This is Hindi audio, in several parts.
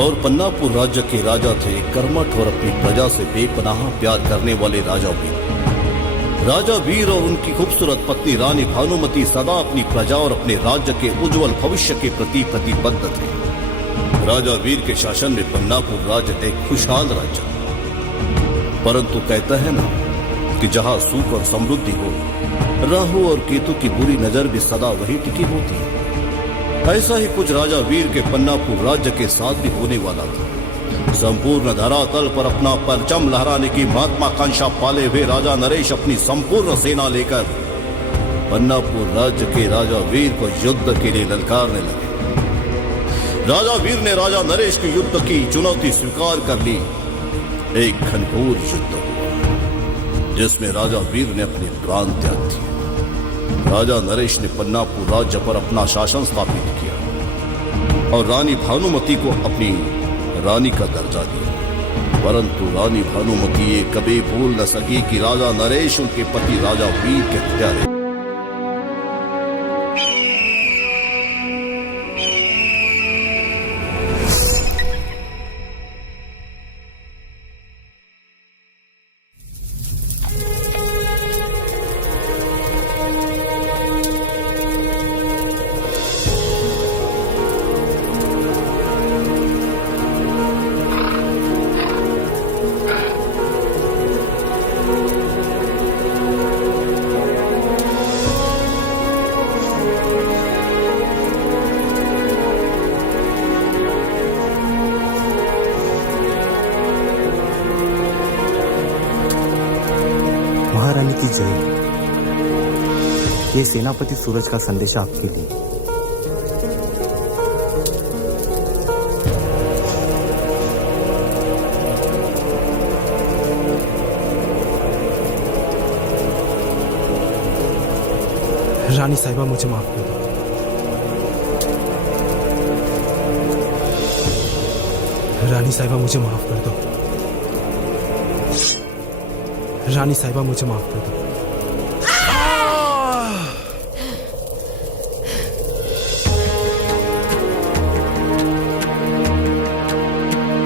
और पन्नापुर राज्य के राजा थे कर्मठ और अपनी प्रजा से बेपनाह प्यार करने वाले राजा वीर। राजा वीर और उनकी खूबसूरत पत्नी रानी भानुमति सदा अपनी प्रजा और अपने राज्य के उज्जवल भविष्य के प्रति प्रतिबद्ध थे। राजा वीर के शासन में पन्नापुर राज्य एक खुशहाल राज्य, परंतु कहते हैं ना कि जहां सुख और समृद्धि हो, राहु और केतु की बुरी नजर भी सदा वही टिकी होती है। ऐसा ही कुछ राजा वीर के पन्नापुर राज्य के साथ भी होने वाला था। संपूर्ण धरातल पर अपना परचम लहराने की महत्वाकांक्षा पाले हुए राजा नरेश अपनी संपूर्ण सेना लेकर पन्नापुर राज्य के राजा वीर को युद्ध के लिए ललकारने लगे। राजा वीर ने राजा नरेश के युद्ध की चुनौती स्वीकार कर ली। एक घनघोर युद्ध हुआ जिसमें राजा वीर ने अपने प्राण त्याग दिए। राजा नरेश ने पन्नापुर राज्य पर अपना शासन स्थापित किया और रानी भानुमति को अपनी रानी का दर्जा दिया, परंतु रानी भानुमति ये कभी भूल न सकी कि राजा नरेश उनके पति राजा वीर के हत्यारे। महारानी की जय। ये सेनापति सूरज का संदेश आपके लिए। रानी साहिबा मुझे माफ कर दो। रानी साहिबा मुझे माफ कर दो। रानी साहिबा मुझे माफ कर दो।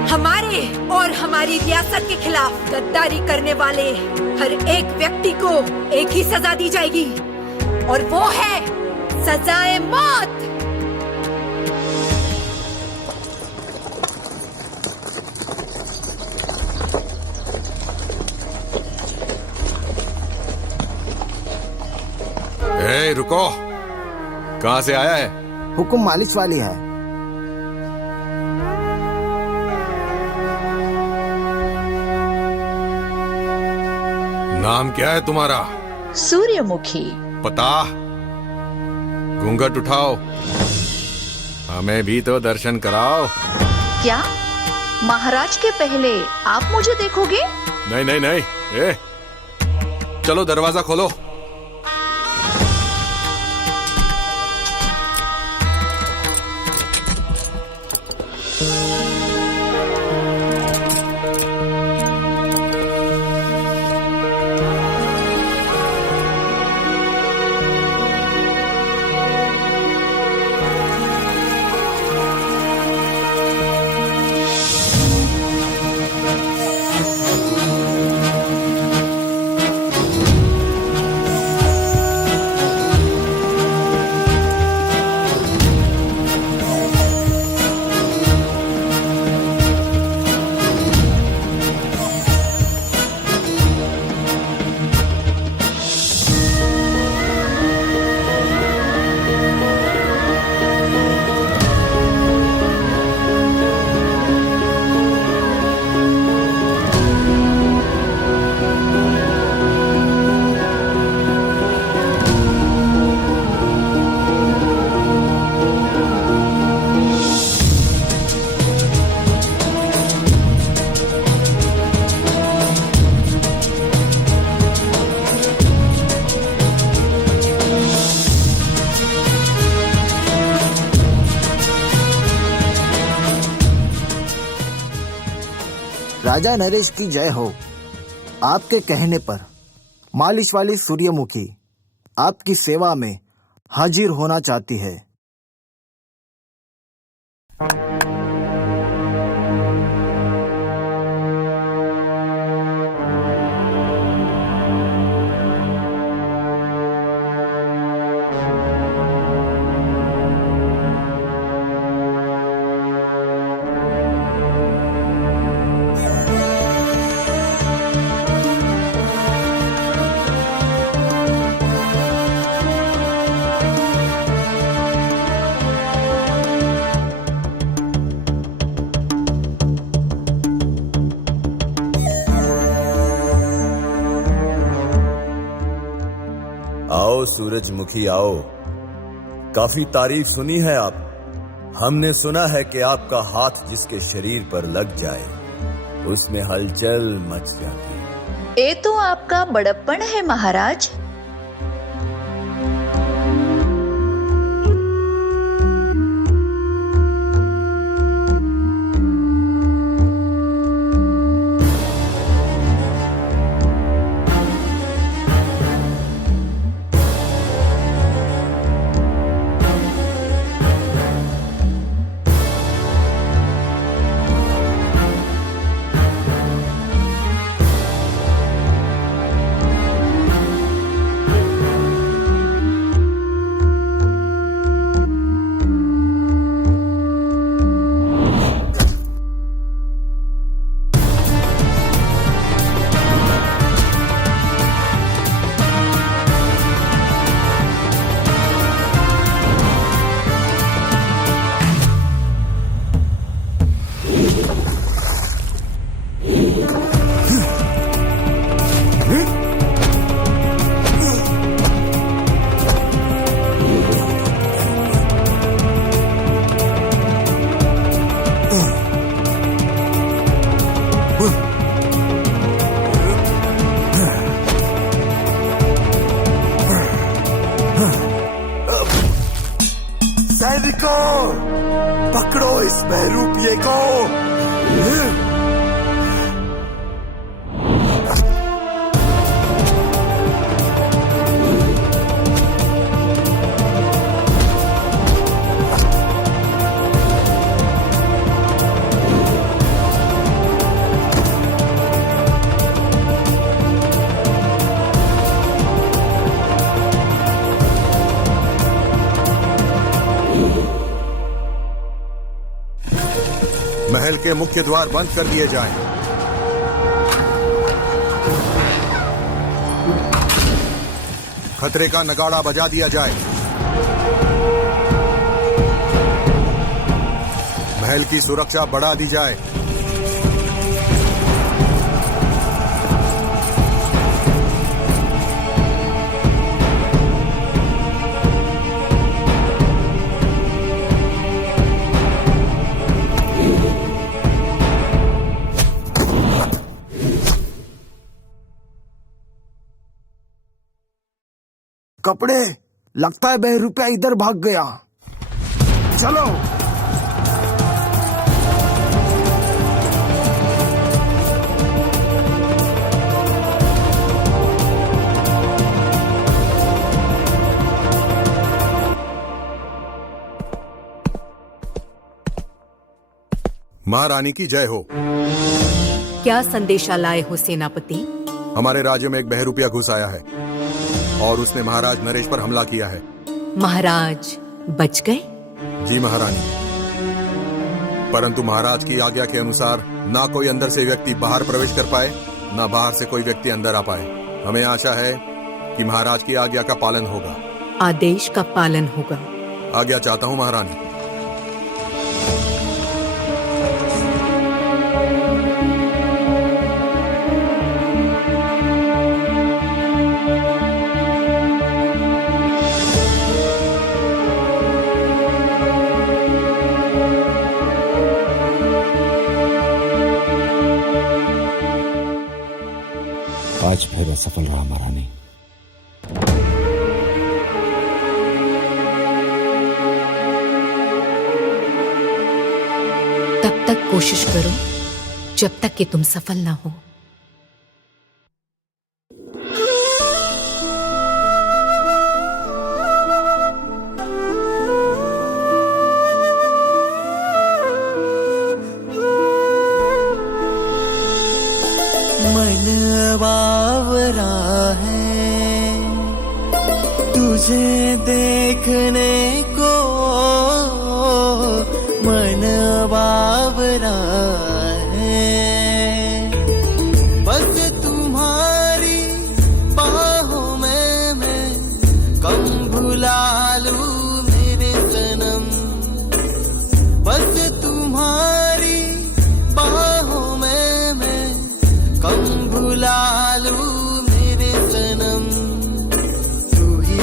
हमारे और हमारी रियासत के खिलाफ गद्दारी करने वाले हर एक व्यक्ति को एक ही सजा दी जाएगी और वो है सजाए मौत। ए, रुको। कहां से आया है? हुकुम मालिश वाली है। नाम क्या है तुम्हारा? सूर्यमुखी। पता? घूंघट उठाओ, हमें भी तो दर्शन कराओ। क्या महाराज के पहले आप मुझे देखोगे? नहीं नहीं नहीं, ए, चलो दरवाजा खोलो। राजा नरेश की जय हो। आपके कहने पर मालिश वाली सूर्यमुखी आपकी सेवा में हाजिर होना चाहती है। सूरजमुखी आओ। काफी तारीफ सुनी है आप। हमने सुना है कि आपका हाथ जिसके शरीर पर लग जाए उसमें हलचल मच जाती है। ये तो आपका बड़प्पन है महाराज। सैनिकों, पकड़ो इस बहरूपिये को। महल के मुख्य द्वार बंद कर दिए जाएं। खतरे का नगाड़ा बजा दिया जाए। महल की सुरक्षा बढ़ा दी जाए। कपड़े, लगता है बहरूपिया इधर भाग गया। चलो। महारानी की जय हो। क्या संदेशा लाए हो सेनापति? हमारे राज्य में एक बहरूपिया घुस आया है और उसने महाराज नरेश पर हमला किया है। महाराज बच गए? जी महारानी, परंतु महाराज की आज्ञा के अनुसार ना कोई अंदर से व्यक्ति बाहर प्रवेश कर पाए, ना बाहर से कोई व्यक्ति अंदर आ पाए। हमें आशा है कि महाराज की आज्ञा का पालन होगा। आदेश का पालन होगा। आज्ञा चाहता हूँ महारानी। आज फिर असफल रहा महारानी। तब तक कोशिश करो जब तक कि तुम सफल ना हो। बावरा है तुझे देखने को, मन बावरा है बस तुम्हारी बाहों में मैं कम भुला लूं मेरे सनम। बस तुम्हारी बाहों में मैं कम भुला लूं मेरे सनम। तू ही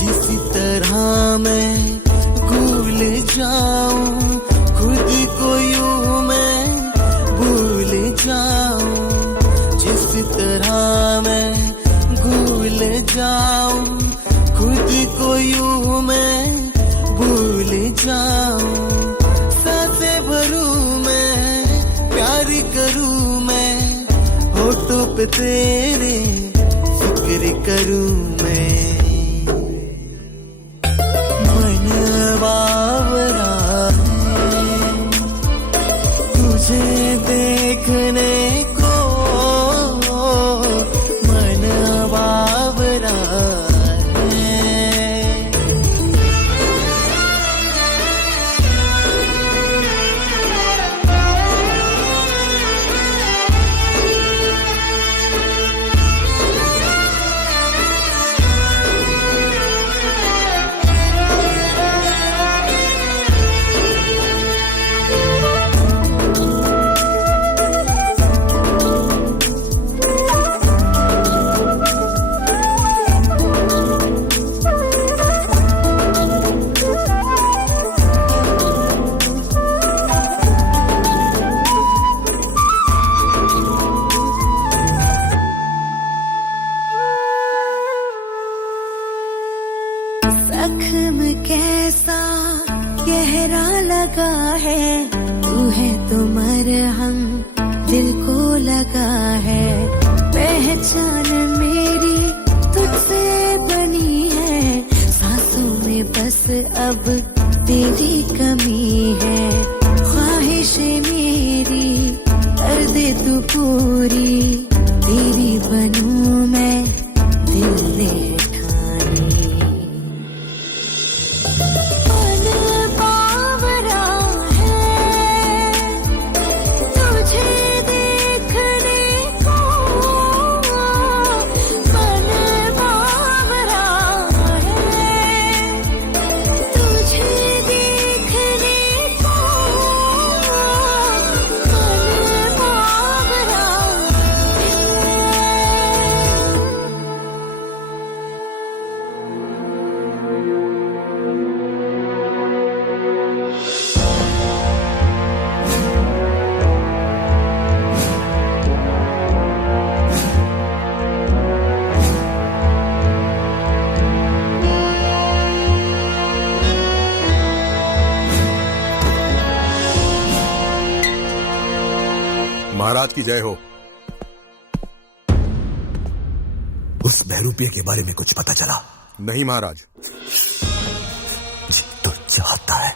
जिस तरह मैं भूल जाऊं खुद को यूं मैं भूल जाऊं, जिस तरह मैं भूल जाऊं खुद को यूं मैं भूल जाऊं, सांसें भरूं मैं प्यार करूं मैं होठों पे तेरे फिक्र करूं मैं, मन बावरा है तुझे देखने को, मन बावरा है। जख्म कैसा गहरा लगा है, तू है तो मरहम दिल को लगा है, पहचान मेरी तुझसे बनी है, सांसों में बस अब तेरी कमी है, ख्वाहिश मेरी कर दे तू पूरी, तेरी बनूं मैं दिल ने महाराज की जय हो। उस बहरूपिया के बारे में कुछ पता चला? नहीं महाराज। जी तो चाहता है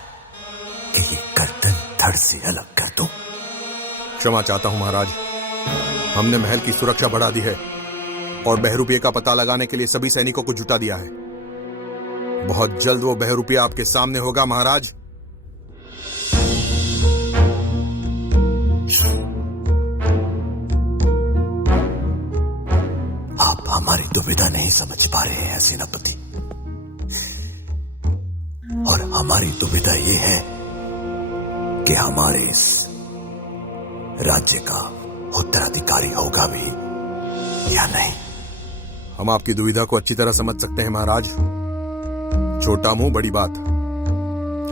कि ये गर्दन धड़ से अलग कर दो। क्षमा चाहता हूं महाराज, हमने महल की सुरक्षा बढ़ा दी है और बहरूपिया का पता लगाने के लिए सभी सैनिकों को जुटा दिया है। बहुत जल्द वो बहरूपिया आपके सामने होगा महाराज। आप हमारी दुविधा नहीं समझ पा रहे हैं सेनापति, और हमारी दुविधा ये है कि हमारे इस राज्य का उत्तराधिकारी होगा भी या नहीं। हम आपकी दुविधा को अच्छी तरह समझ सकते हैं महाराज। छोटा मुंह बड़ी बात।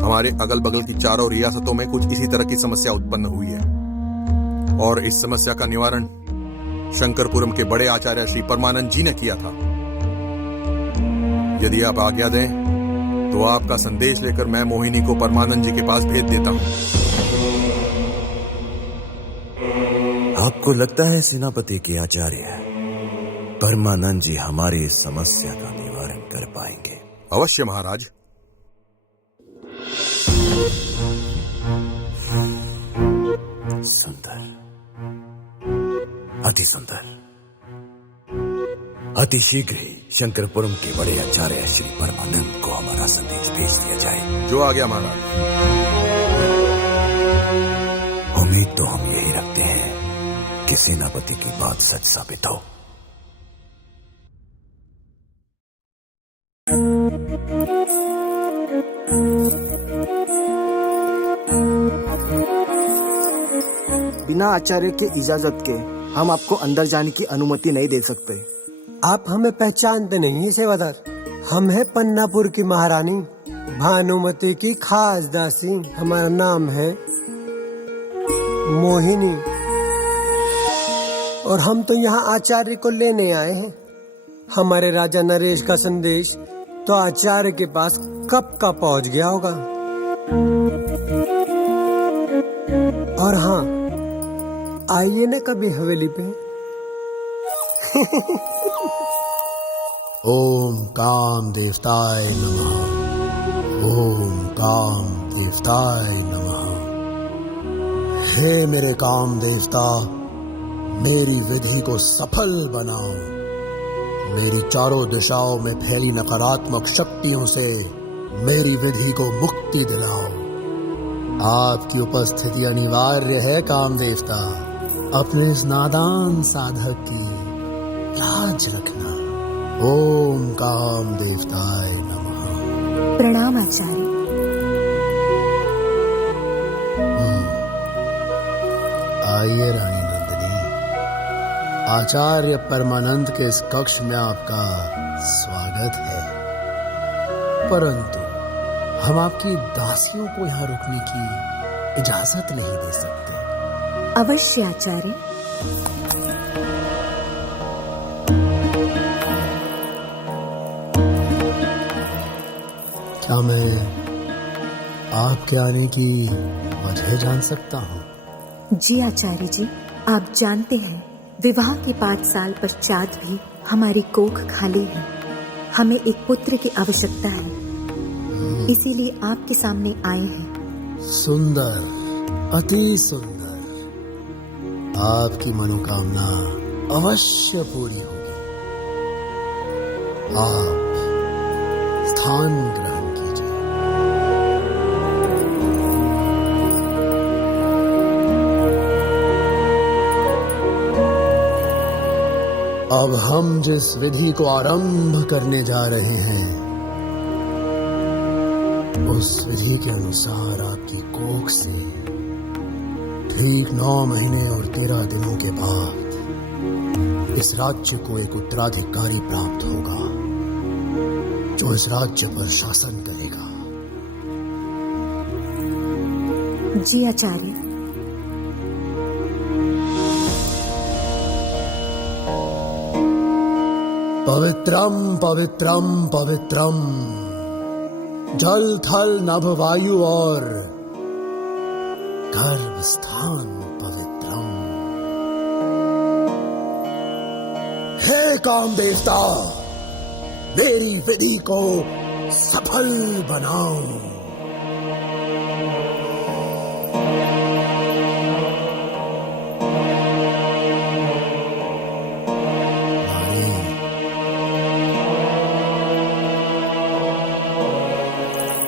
हमारे अगल बगल की चारों रियासतों में कुछ इसी तरह की समस्या उत्पन्न हुई है और इस समस्या का निवारण शंकरपुरम के बड़े आचार्य श्री परमानंद जी ने किया था। यदि आप आज्ञा दें तो आपका संदेश लेकर मैं मोहिनी को परमानंद जी के पास भेज देता हूं। आपको लगता है सेनापति के आचार्य परमानंद जी हमारी इस समस्या का निवारण कर पाएंगे? अवश्य महाराज। सुंदर, अति सुंदर। अति शीघ्र ही शंकरपुरम के बड़े आचार्य श्री परमानंद को हमारा संदेश भेज दिया जाए। जो आ गया महाराज। उम्मीद तो हम यही रखते हैं कि सेनापति की बात सच साबित हो। बिना आचार्य के इजाजत के हम आपको अंदर जाने की अनुमति नहीं दे सकते। आप हमें पहचानते नहीं हैं सेवादार। हम है पन्नापुर की महारानी, भानुमति की खास दासी। हमारा नाम है मोहिनी और हम तो यहाँ आचार्य को लेने आए हैं। हमारे राजा नरेश का संदेश तो आचार्य के पास कब का पहुंच गया होगा। और हाँ, आइए ना कभी हवेली पे। ओम काम देवताय नमः। ओम काम देवताय नमः। हे मेरे काम देवता, मेरी विधि को सफल बनाओ। मेरी चारों दिशाओं में फैली नकारात्मक शक्तियों से मेरी विधि को मुक्ति दिलाओ। आपकी उपस्थिति अनिवार्य है काम देवता। अपने इस नादान साधक की लाज रखना। ओम काम देवताय नमः। प्रणाम आचार्य। आइए रानी नंदिनी, आचार्य परमानंद के इस कक्ष में आपका स्वागत है। परंतु हम आपकी दासियों को यहाँ रुकने की इजाजत नहीं दे सकते। अवश्य आचार्य। क्या मैं आपके आने की वजह जान सकता हूँ? जी आचार्य जी, आप जानते हैं विवाह के 5 साल पश्चात भी हमारी कोख खाली है। हमें एक पुत्र की आवश्यकता है, इसीलिए आपके सामने आए हैं। सुंदर, अति सुंदर। आपकी मनोकामना अवश्य पूरी होगी। आप स्थान ग्रहण कीजिए। अब हम जिस विधि को आरंभ करने जा रहे हैं, उस विधि के अनुसार आपकी कोख से ठीक 9 महीने और 13 दिनों के बाद इस राज्य को एक उत्तराधिकारी प्राप्त होगा, जो इस राज्य पर शासन करेगा। जी आचार्य। पवित्रम पवित्रम पवित्रम, जल थल नभ वायु और गर्भ स्थान पवित्रम। हे काम देवता, मेरी विधि को सफल बनाओ।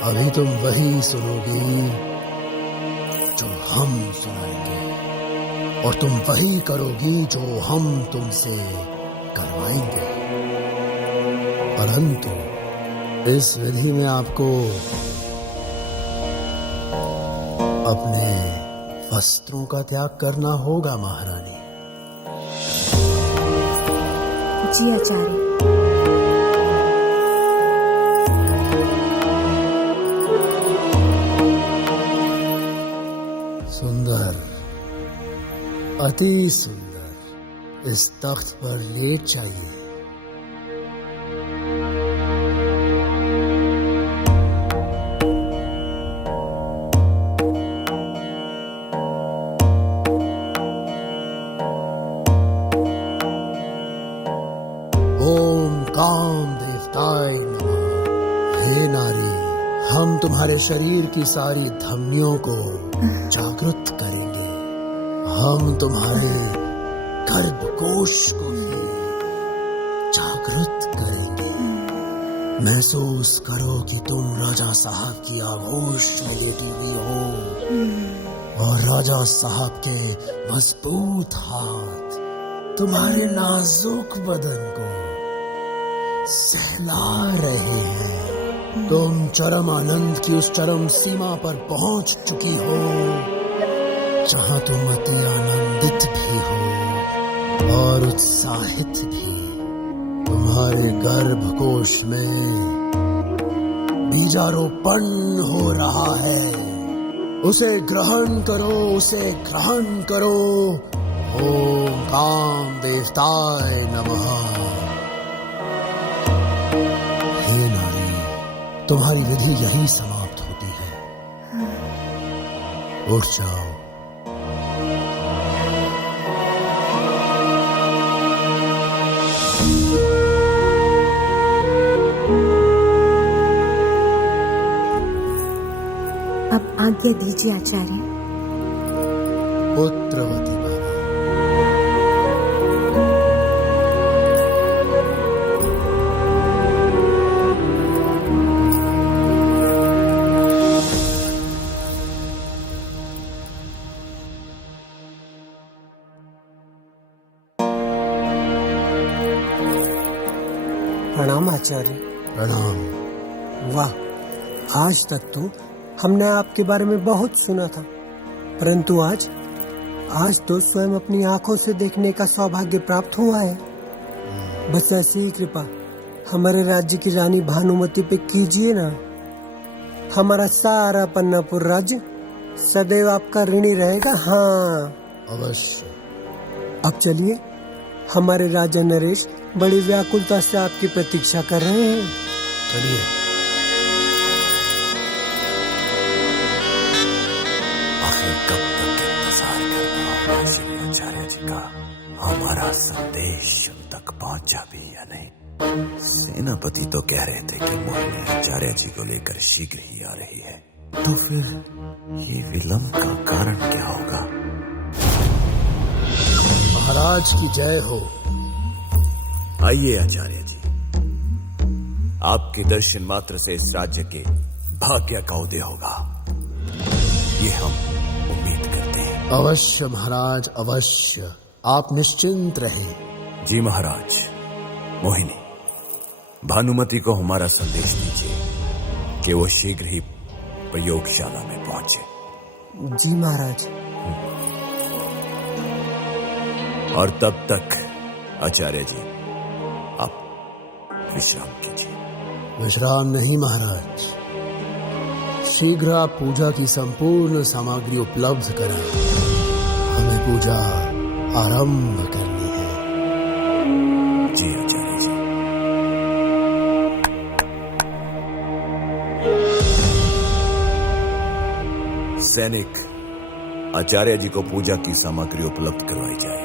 अभी तुम वही सुनोगी जो हम सुनाएंगे, और तुम वही करोगी जो हम तुमसे करवाएंगे। परंतु इस विधि में आपको अपने वस्त्रों का त्याग करना होगा महारानी। जी आचार्य। सुंदर, अति सुंदर, इस तख्त पर लेट जाइए। ओम काम देवताय नमः। हे नारी, हम तुम्हारे शरीर की सारी धमनियों को जागृत करेंगे। हम तुम्हारे गर्भकोश को भी जागृत करेंगे। महसूस करो कि तुम राजा साहब की आगोश में लेटी हुई हो और राजा साहब के मजबूत हाथ तुम्हारे नाजुक बदन को सहला रहे हैं। तुम चरम आनंद की उस चरम सीमा पर पहुंच चुकी हो जहां तुम अति आनंदित भी हो और उत्साहित भी। तुम्हारे गर्भकोश में बीजारोपण हो रहा है। उसे ग्रहण करो, उसे ग्रहण करो। ओम काम देवताय नमः। हे नारी, तुम्हारी विधि यहीं समाप्त होती है। उठ जाओ। अब आज्ञा दीजिए आचार्य। पुत्रवती बाबा। प्रणाम आचार्य। प्रणाम। वाह, आज तक तो हमने आपके बारे में बहुत सुना था, परंतु आज तो स्वयं अपनी आंखों से देखने का सौभाग्य प्राप्त हुआ है। बस ऐसी ही कृपा हमारे राज्य की रानी भानुमति पे कीजिए ना। हमारा सारा पन्नापुर राज्य सदैव आपका ऋणी रहेगा। हाँ अवश्य। अब चलिए, हमारे राजा नरेश बड़ी व्याकुलता से आपकी प्रतीक्षा कर रहे हैं। चलिए। आखिर कब तक इंतजार करना होगा श्री आचार्य जी का? हमारा संदेश उन तक पहुंचा भी या नहीं? सेनापति तो कह रहे थे कि मोहिनी आचार्य जी को लेकर शीघ्र ही आ रही है, तो फिर ये विलंब का कारण क्या होगा? महाराज की जय हो। आइए आचार्य जी, आपके दर्शन मात्र से इस राज्य के भाग्य का उदय होगा, ये हम उम्मीद करते हैं। अवश्य महाराज, अवश्य। आप निश्चिंत रहें। जी महाराज। मोहिनी, भानुमति को हमारा संदेश दीजिए कि वो शीघ्र ही प्रयोगशाला में पहुंचे। जी महाराज। और तब तक आचार्य जी आप विश्राम कीजिए। विश्राम नहीं महाराज, शीघ्र आप पूजा की संपूर्ण सामग्री उपलब्ध कराएं। हमें पूजा आरंभ करनी है। जी आचार्य जी। सैनिक, आचार्य जी को पूजा की सामग्री उपलब्ध करवाई जाए।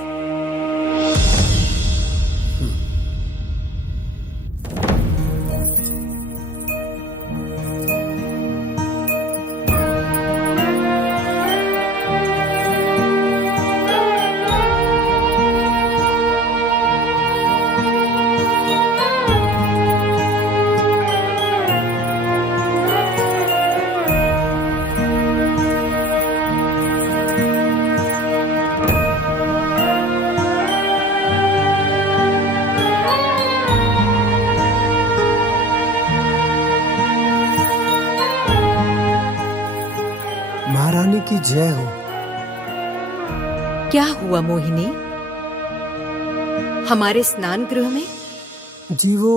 महारानी की जय हो। क्या हुआ मोहिनी? हमारे स्नान गृह में? जी वो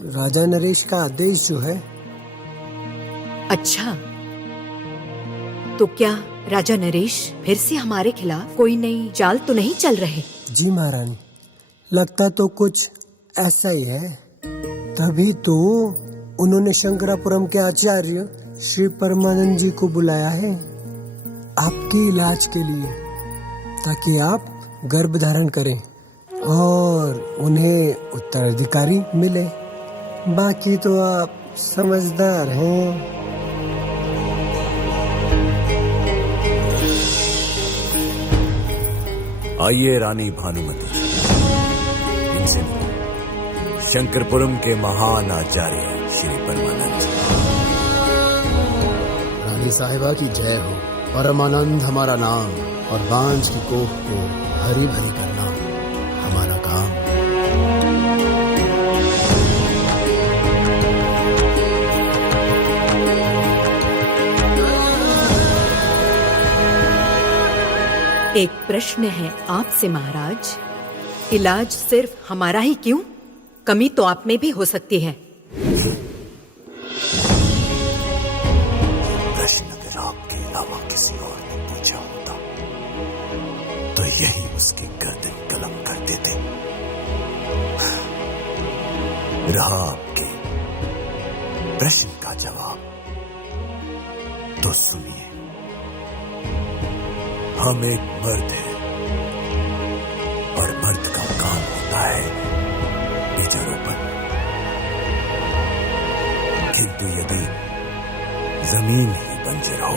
राजा नरेश का आदेश जो है। अच्छा, तो क्या राजा नरेश फिर से हमारे खिलाफ कोई नई चाल तो नहीं चल रहे? जी महारानी, लगता तो कुछ ऐसा ही है। तभी तो उन्होंने शंकरापुरम के आचार्य श्री परमानंद जी को बुलाया है आपके इलाज के लिए, ताकि आप गर्भ धारण करें और उन्हें उत्तराधिकारी मिले। बाकी तो आप समझदार हैं। आइए रानी भानुमति जी, इनसे शंकरपुरम के महान आचार्य श्री परमानंद जी। रानी साहिबा की जय हो। परमानंद हमारा नाम और बांझ की कोख को हरी भरी करना हमारा काम। एक प्रश्न है आपसे महाराज, इलाज सिर्फ हमारा ही क्यों? कमी तो आप में भी हो सकती है। प्रश्न अगर आपके अलावा किसी और ने पूछा होता तो यही उसकी गर्दन कलम कर देते। रहा आपके प्रश्न का जवाब तो सुनिए। हम एक मर्द हैं और मर्द का काम होता है बीजारोपण। किंतु यदि जमीन ही बंजर हो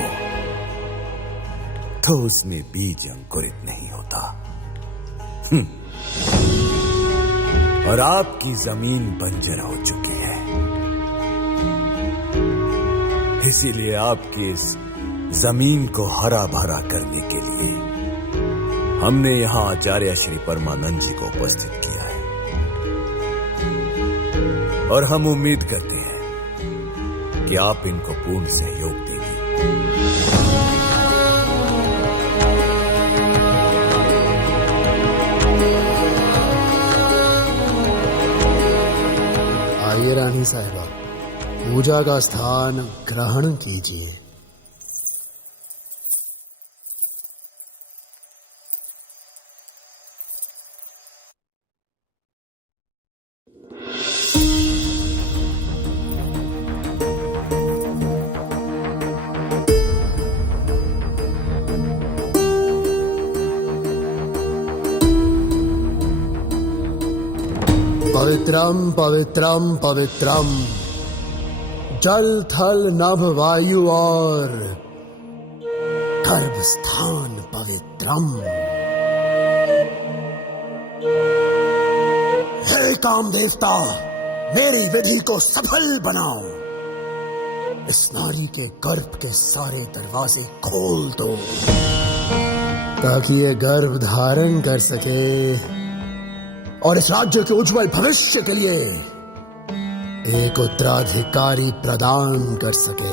तो उसमें बीज अंकुरित नहीं होता। और आपकी जमीन बंजर हो चुकी है, इसीलिए आपकी इस जमीन को हरा भरा करने के लिए हमने यहां आचार्य श्री परमानंद जी को उपस्थित किया है। और हम उम्मीद करते हैं कि आप इनको पूर्ण सहयोग देंगे। आइए रानी साहिबा, पूजा का स्थान ग्रहण कीजिए। पवित्रम पवित्रम पवित्रम, जल थल नभ वायु और गर्भ स्थान पवित्रम। हे काम देवता, मेरी विधि को सफल बनाओ। इस नारी के गर्भ के सारे दरवाजे खोल दो ताकि ये गर्भ धारण कर सके और इस राज्य के उज्जवल भविष्य के लिए एक उत्तराधिकारी प्रदान कर सके।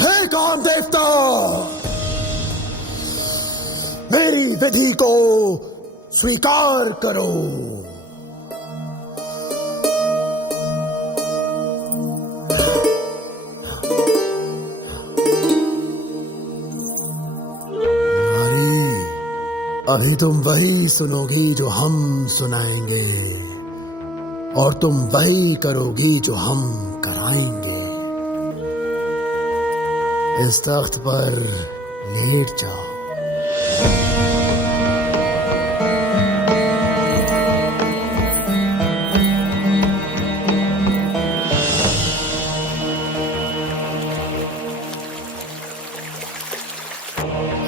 हे काम देवता, मेरी विधि को स्वीकार करो। अभी तुम वही सुनोगी जो हम सुनाएंगे और तुम वही करोगी जो हम कराएंगे। इस तख्त पर लेट जाओ।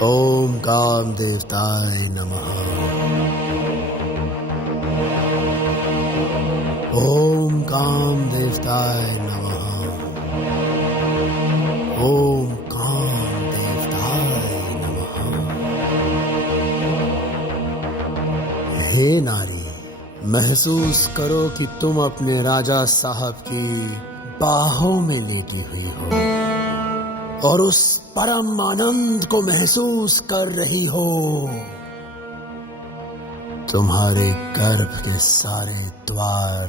ओम काम देवताय नमः। ओम काम देवताय नमः। ओम काम देवताय नमः। हे नारी, महसूस करो कि तुम अपने राजा साहब की बाहों में लेटी हुई हो और उस परम आनंद को महसूस कर रही हो। तुम्हारे गर्भ के सारे द्वार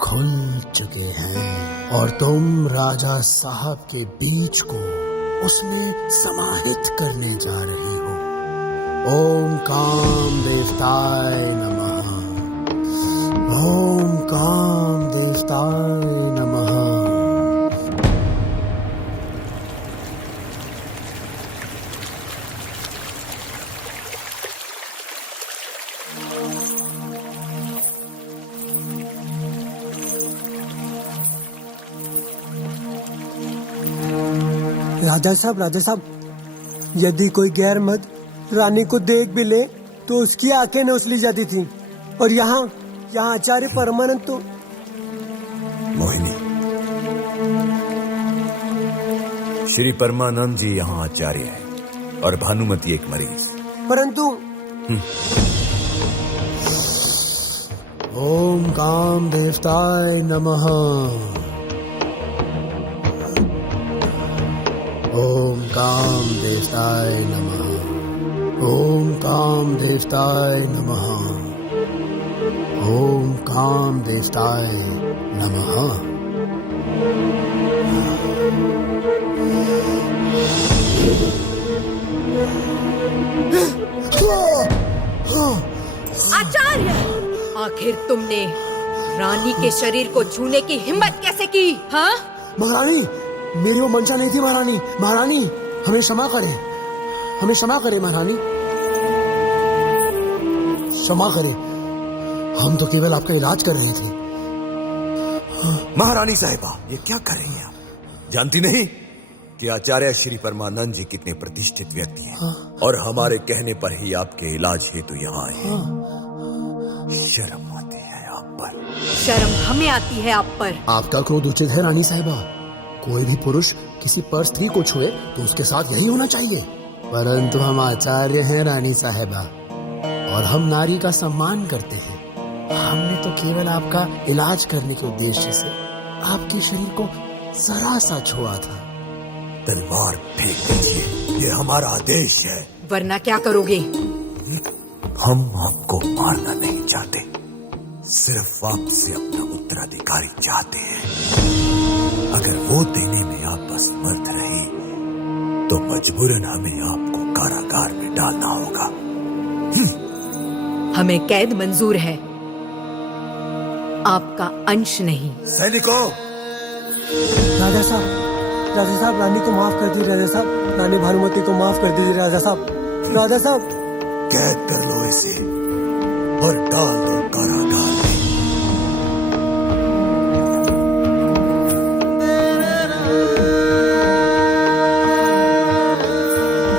खुल चुके हैं और तुम राजा साहब के बीज को उसमें समाहित करने जा रही हो। ओम काम देवताय नमः। ओम काम देवताय नमः। राजा साहब, यदि कोई गैर मर्द रानी को देख भी ले तो उसकी आंखें नोच ली जाती थी। और यहाँ आचार्य परमानंद तो। मोहिनी, श्री परमानंद जी यहाँ आचार्य है और भानुमति एक मरीज। परंतु ओम काम देवताय नमः। ओम काम देवताय नमः। ओम काम देवताय नमः। ओम काम देवताय नमः। आचार्य, आखिर तुमने रानी के शरीर को छूने की हिम्मत कैसे की? हाँ? महारानी, मेरी वो मंशा नहीं थी महारानी। महारानी, हमें क्षमा करें, हमें क्षमा करें महारानी, क्षमा करें। हम तो केवल आपका इलाज कर रहे थे। महारानी साहिबा, ये क्या कर रही हैं आप? जानती नहीं कि आचार्य श्री परमानंद जी कितने प्रतिष्ठित व्यक्ति हैं और हमारे कहने पर ही आपके इलाज हेतु यहाँ आए हैं। शर्म आती है आप पर। शर्म हमें आती है आप पर। आपका क्रोध उचित है रानी साहिबा। कोई भी पुरुष किसी पर स्त्री को छुए तो उसके साथ यही होना चाहिए। परंतु हम आचार्य हैं रानी साहिबा, और हम नारी का सम्मान करते हैं। हमने तो केवल आपका इलाज करने के उद्देश्य से आपके शरीर को जरा सा छुआ था। तलवार फेंक दीजिए, ये हमारा आदेश है। वरना क्या करोगे? हम आपको मारना नहीं चाहते, सिर्फ आपसे अपना उत्तराधिकारी चाहते हैं। अगर वो देने में आप असमर्थ रहे तो मजबूरन हमें आपको कारागार में डालना होगा। हमें कैद मंजूर है, आपका अंश नहीं। सैनिकों! राजा साहब, रानी को माफ कर दीजिए। राजा साहब, रानी भानुमति को माफ कर दीजिए। राजा साहब, राजा साहब, कैद कर लो इसे और डाल दो कारागार में।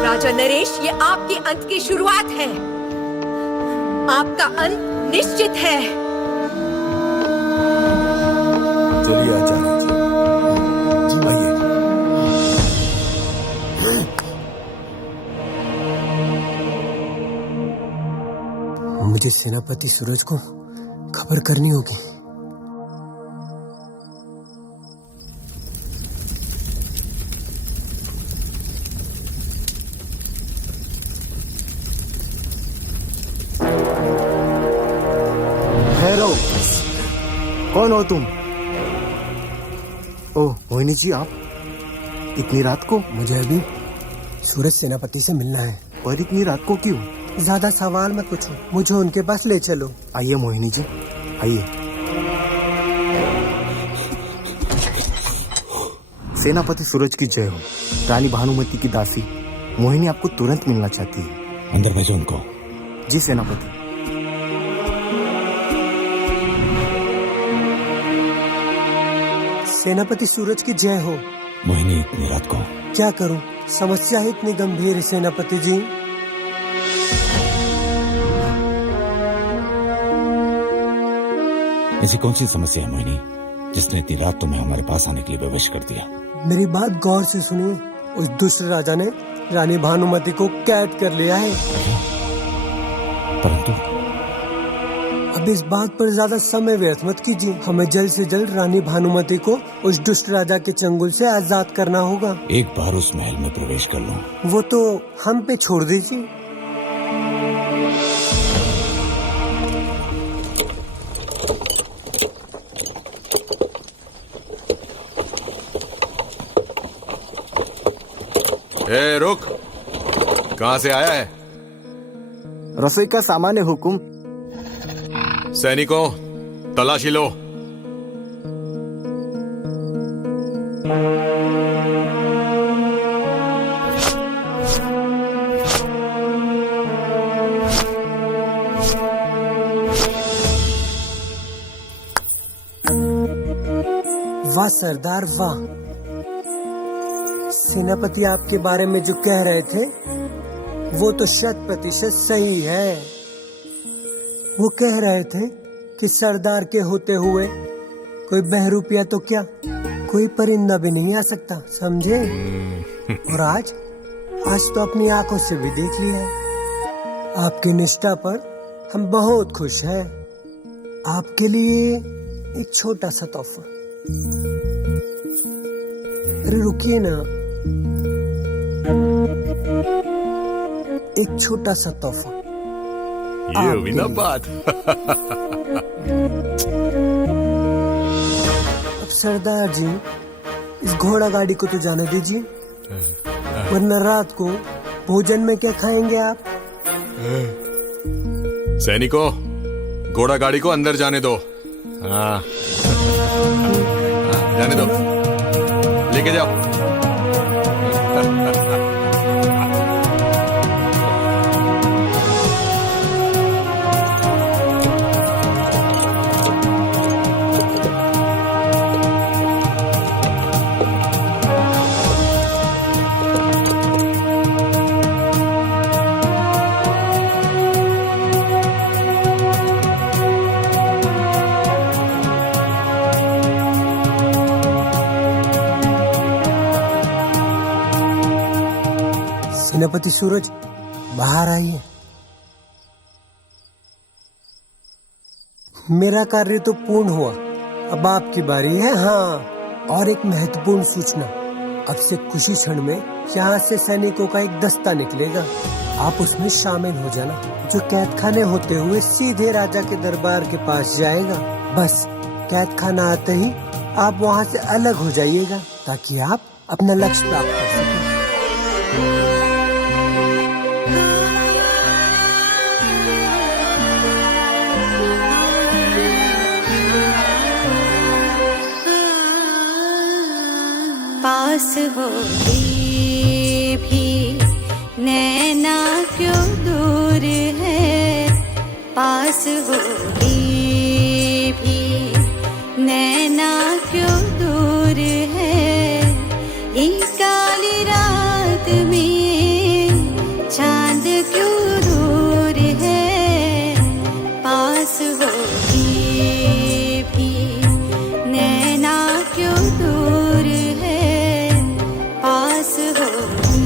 राजा नरेश, ये आपके अंत की शुरुआत है। आपका अंत निश्चित है। चलिए आचार्य जी, आइए। मुझे सेनापति सूरज को खबर करनी होगी। ठहरो, कौन हो तुम? ओह मोहिनी जी, आप इतनी रात को? मुझे अभी सूरज सेनापति से मिलना है। पर इतनी रात को क्यों? ज्यादा सवाल मत पूछो, मुझे उनके पास ले चलो। आइए मोहिनी जी, आइए। सेनापति सूरज की जय हो। रानी भानुमति की दासी मोहिनी आपको तुरंत मिलना चाहती है। अंदर भेजो उनको। जी सेनापति। सेनापति सूरज की जय हो। मोहिनी इतनी रात को? क्या करूं, समस्या है इतनी गंभीर है सेनापति जी। ऐसी कौन सी समस्या है मोहिनी जिसने इतनी रात तुम्हें हमारे पास आने के लिए विवश कर दिया? मेरी बात गौर से सुनिए। उस दुष्ट राजा ने रानी भानुमति को कैद कर लिया है। परंतु अब इस बात पर ज्यादा समय व्यर्थ मत कीजिए। हमें जल्द से जल्द रानी भानुमति को उस दुष्ट राजा के चंगुल से आजाद करना होगा। एक बार उस महल में प्रवेश कर लो। वो तो हम पे छोड़ दीजिए। ए, रुक! कहां से आया है? रसोई का सामान है हुकुम। सैनिकों, तलाशी लो। वाह सरदार वाह। सेनापति आपके बारे में जो कह रहे थे वो तो 100% सही है। वो कह रहे थे कि सरदार के होते हुए कोई बहरूपिया तो क्या, कोई परिंदा भी नहीं आ सकता, समझे? और आज तो अपनी आंखों से भी देख लिया है। आपकी निष्ठा पर हम बहुत खुश हैं। आपके लिए एक छोटा सा तोहफा। अरे रुकिए ना, एक छोटा सा तोहफा। ये हुई ना बात। अब सरदार जी, इस घोड़ा गाड़ी को तो जाने दीजिए, वरना रात को भोजन में क्या खाएंगे आप? सैनिकों, घोड़ा गाड़ी को अंदर जाने दो। हाँ, जाने दो, लेके जाओ। सेनापति सूरज, बाहर आइए। मेरा कार्य तो पूर्ण हुआ, अब आपकी बारी है। हाँ, और एक महत्वपूर्ण सूचना, अब से कुछ ही क्षण में यहाँ से सैनिकों का एक दस्ता निकलेगा, आप उसमें शामिल हो जाना, जो कैद खाने होते हुए सीधे राजा के दरबार के पास जाएगा। बस कैद खाना आते ही आप वहाँ से अलग हो जाइएगा, ताकि आप अपना लक्ष्य प्राप्त कर सकें। पास होके भी नैना क्यों दूर है, पास होके भी नैना क्यों दूर है, ये काली रात में चांद क्यों दूर है, पास होके भी नैना क्यों दूर है, पास होके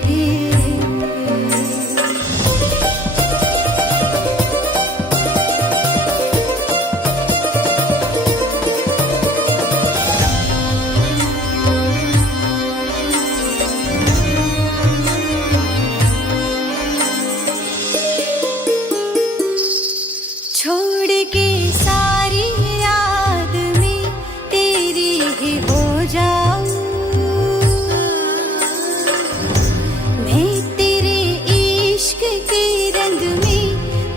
भी। छोड़ के सारी याद में तेरी ही हो जाऊं, मैं तेरे इश्क के रंग में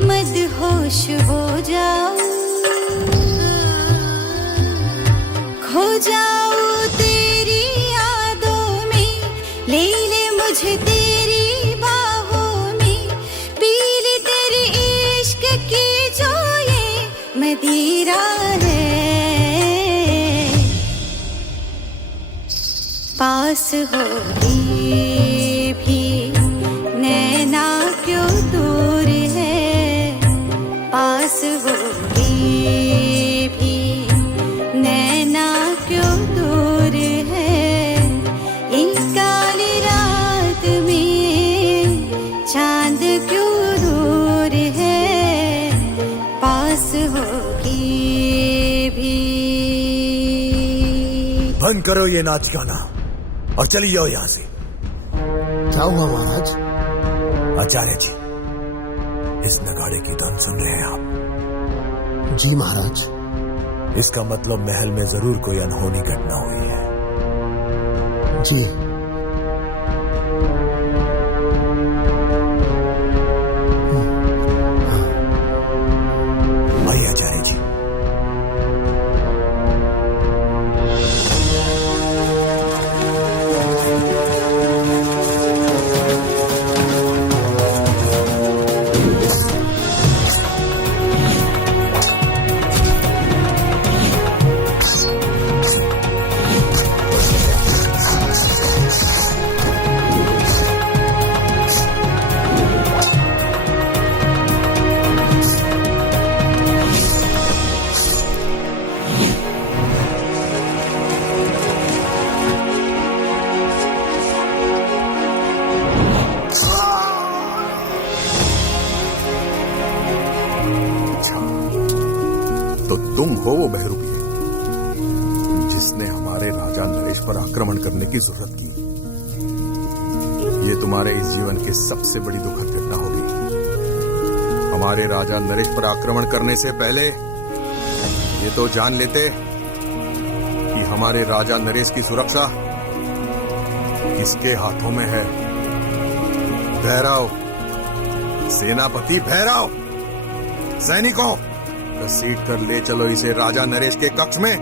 मदहोश हो जाऊं, खो जाऊं तेरी यादों में, ले ले मुझे तेरी बाहों में, पी ले तेरे इश्क की जो ये मदिरा है, पास होके भी नैना क्यों दूर है, पास होके भी नैना क्यों दूर है, इन काली रात में चांद क्यों दूर है, पास होके भी। बंद करो ये नाच गाना और चली जाओ यहाँ से। क्या हुआ महाराज? आचार्य जी, इस नगाड़े की धुन सुन रहे हैं आप? जी महाराज। इसका मतलब महल में जरूर कोई अनहोनी घटना हुई है। जी। आइए आचार्य जी। तुम हो वो बहरूपिया जिसने हमारे राजा नरेश पर आक्रमण करने की जरूरत की। ये तुम्हारे इस जीवन की सबसे बड़ी दुखद घटना होगी। हमारे राजा नरेश पर आक्रमण करने से पहले ये तो जान लेते कि हमारे राजा नरेश की सुरक्षा किसके हाथों में है। भैरव, सेनापति भैरव, सैनिकों, घसीट कर ले चलो इसे राजा नरेश के कक्ष में।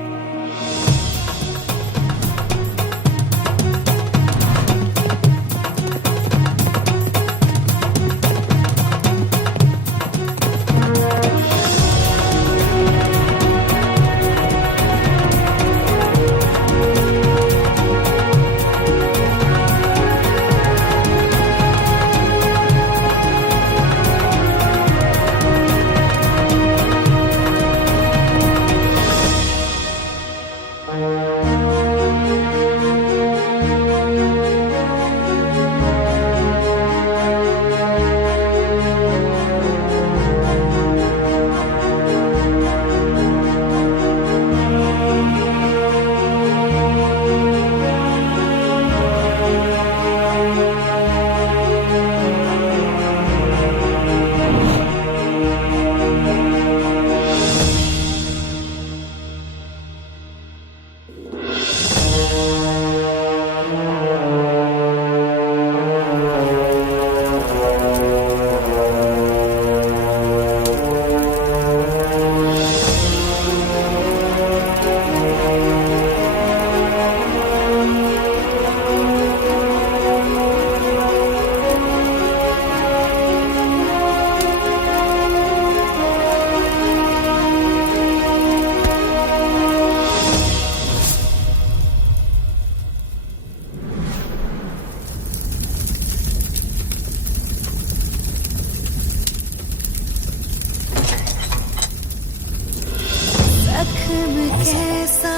कैसा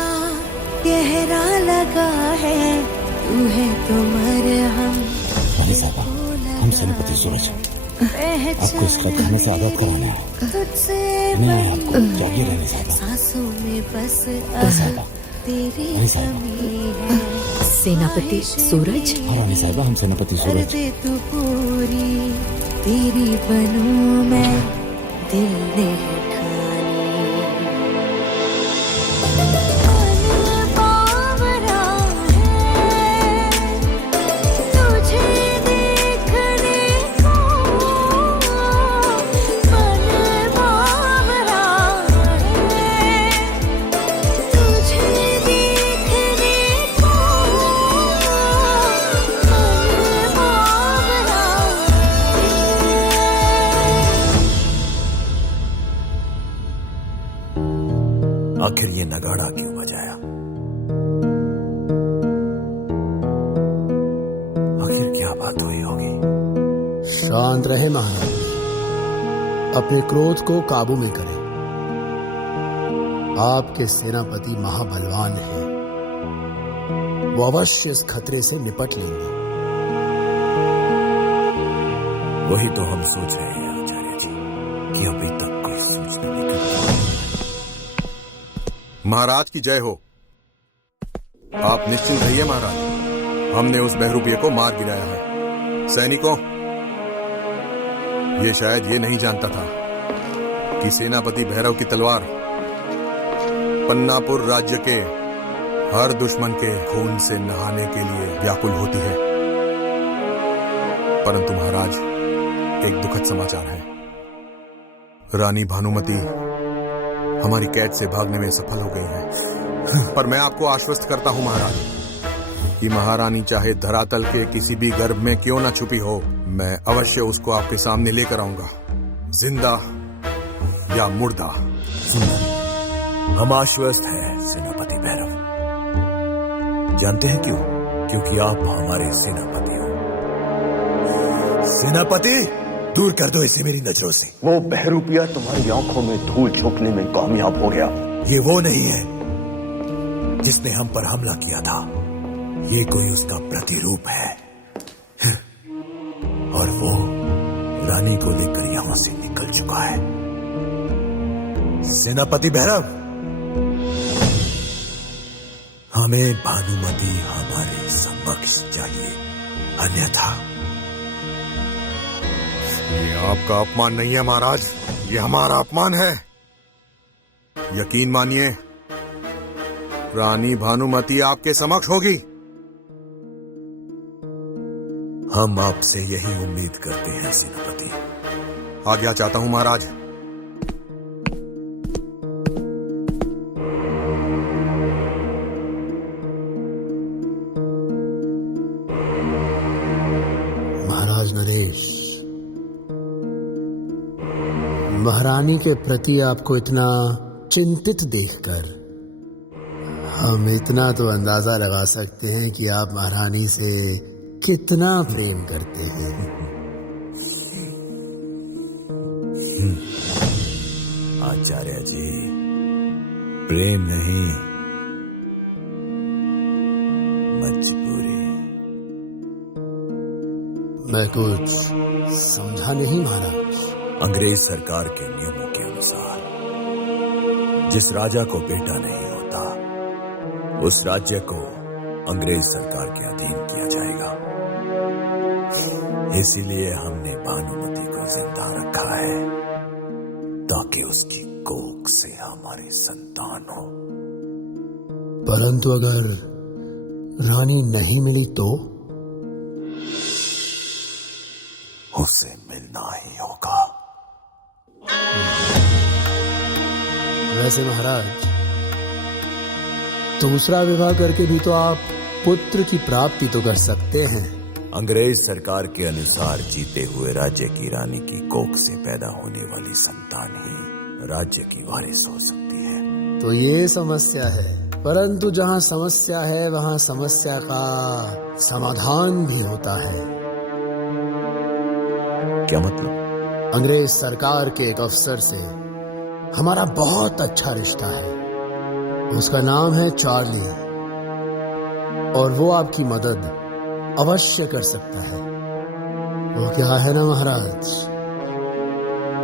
गहरा लगा है तू है तो मरहम। हम सेनापति सूरज आपको इस खत करने से आगाह कराना है। तुझसे नहीं आपको जागे रहने साहबा। सांसों में बस तेरी कमी है। सेनापति सूरज। रानी साहिबा, हम सेनापति सूरज। कर दे तू पूरी तेरी बनूं मैं दिल ने आखिर ये नगाड़ा क्यों बजाया? आखिर क्या बात हुई होगी? शांत रहे महाराज, अपने क्रोध को काबू में करें। आपके सेनापति महाबलवान हैं, वो अवश्य इस खतरे से निपट लेंगे। वही तो हम सोच रहे हैं आचार्य जी कि अभी तक कोई सूचना नहीं कर। महाराज की जय हो। आप निश्चिंत रहिए महाराज, हमने उस बहरूपिये को मार गिराया है। सैनिकों, ये शायद ये नहीं जानता था कि सेनापति भैरव की तलवार पन्नापुर राज्य के हर दुश्मन के खून से नहाने के लिए व्याकुल होती है। परंतु महाराज, एक दुखद समाचार है। रानी भानुमति हमारी कैद से भागने में सफल हो गई है। पर मैं आपको आश्वस्त करता हूं महाराज कि महारानी चाहे धरातल के किसी भी गर्भ में क्यों ना छुपी हो, मैं अवश्य उसको आपके सामने लेकर आऊंगा, जिंदा या मुर्दा। सुंदर, हम आश्वस्त हैं सेनापति भैरव। जानते हैं क्यों? क्योंकि आप हमारे सेनापति हो। सेनापति, दूर कर दो इसे मेरी नजरों से। वो बहरूपिया तुम्हारी आंखों में धूल झोंकने में कामयाब हो गया। ये वो नहीं है जिसने हम पर हमला किया था, ये कोई उसका प्रतिरूप है। और वो रानी को लेकर यहां से निकल चुका है। सेनापति भैरव, हमें भानुमति हमारे समक्ष चाहिए। अन्यथा। ये आपका अपमान नहीं है महाराज, ये हमारा अपमान है। यकीन मानिए, रानी भानुमति आपके समक्ष होगी। हम आपसे यही उम्मीद करते हैं सेनापति। आज्ञा चाहता हूं महाराज। महाराज नरेश, महारानी के प्रति आपको इतना चिंतित देखकर हम इतना तो अंदाजा लगा सकते हैं कि आप महारानी से कितना प्रेम करते हैं। आचार्य जी, प्रेम नहीं, मजबूरी। मैं कुछ समझा नहीं महाराज। अंग्रेज सरकार के नियमों के अनुसार जिस राजा को बेटा नहीं होता, उस राज्य को अंग्रेज सरकार के अधीन किया जाएगा। इसीलिए हमने भानुमति को जिंदा रखा है, ताकि उसकी कोख से हमारी संतान हो। परंतु अगर रानी नहीं मिली तो? उसे मिलना ही होगा। वैसे महाराज, दूसरा विवाह करके भी तो आप पुत्र की प्राप्ति तो कर सकते हैं। अंग्रेज सरकार के अनुसार जीते हुए राज्य की रानी की कोख से पैदा होने वाली संतान ही राज्य की वारिस हो सकती है। तो ये समस्या है, परंतु जहाँ समस्या है वहाँ समस्या का समाधान भी होता है। क्या मतलब? अंग्रेज सरकार के एक अफसर से हमारा बहुत अच्छा रिश्ता है। उसका नाम है चार्ली, और वो आपकी मदद अवश्य कर सकता है। वो क्या है ना महाराज,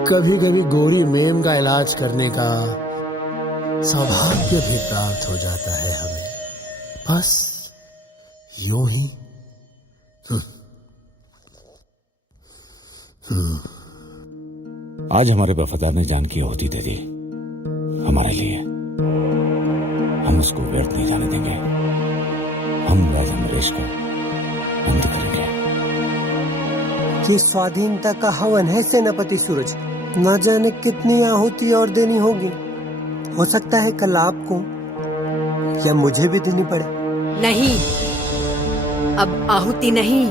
कभी कभी गोरी मेम का इलाज करने का सौभाग्य भी प्राप्त हो जाता है हमें, बस यूं ही। आज हमारे वफादार ने जान की आहुति दे दी हमारे लिए। हम उसको व्यर्थ नहीं जाने देंगे। हम राजा नरेश को अंत करेंगे। ये स्वाधीनता का हवन है सेनापति सूरज। न जाने कितनी आहुति और देनी होगी। हो सकता है कल आपको या मुझे भी देनी पड़े। नहीं, अब आहुति नहीं,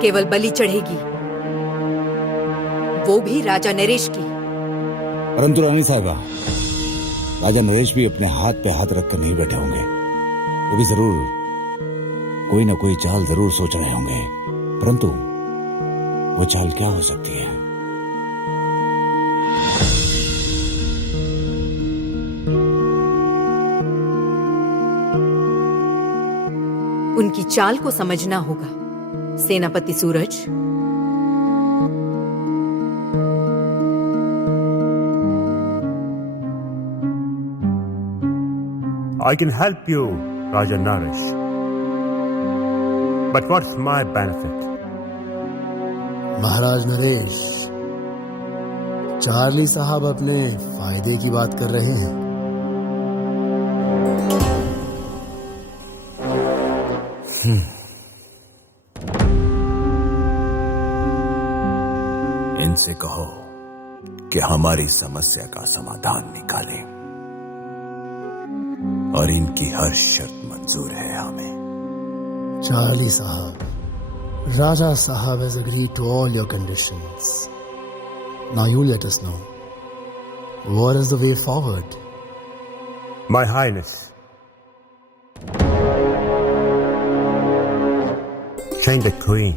केवल बलि चढ़ेगी, वो भी राजा नरेश की। परंतु रानी साहिबा, राजा नरेश भी अपने हाथ पे हाथ रखकर नहीं बैठे होंगे। वो भी जरूर कोई ना कोई चाल जरूर सोच रहे होंगे, परंतु वो चाल क्या हो सकती है? उनकी चाल को समझना होगा सेनापति सूरज। I can help you, Raja Naresh. But what's my benefit? Maharaj Naresh, Charlie साहब अपने फायदे की बात कर रहे हैं। इनसे कहो कि हमारी समस्या का समाधान निकालें, और इनकी हर शर्त मंजूर है हमें। चार्ली साहब, Raja Sahab has agreed to all your conditions. Now you let us know, what is the way forward? My Highness, change the Queen.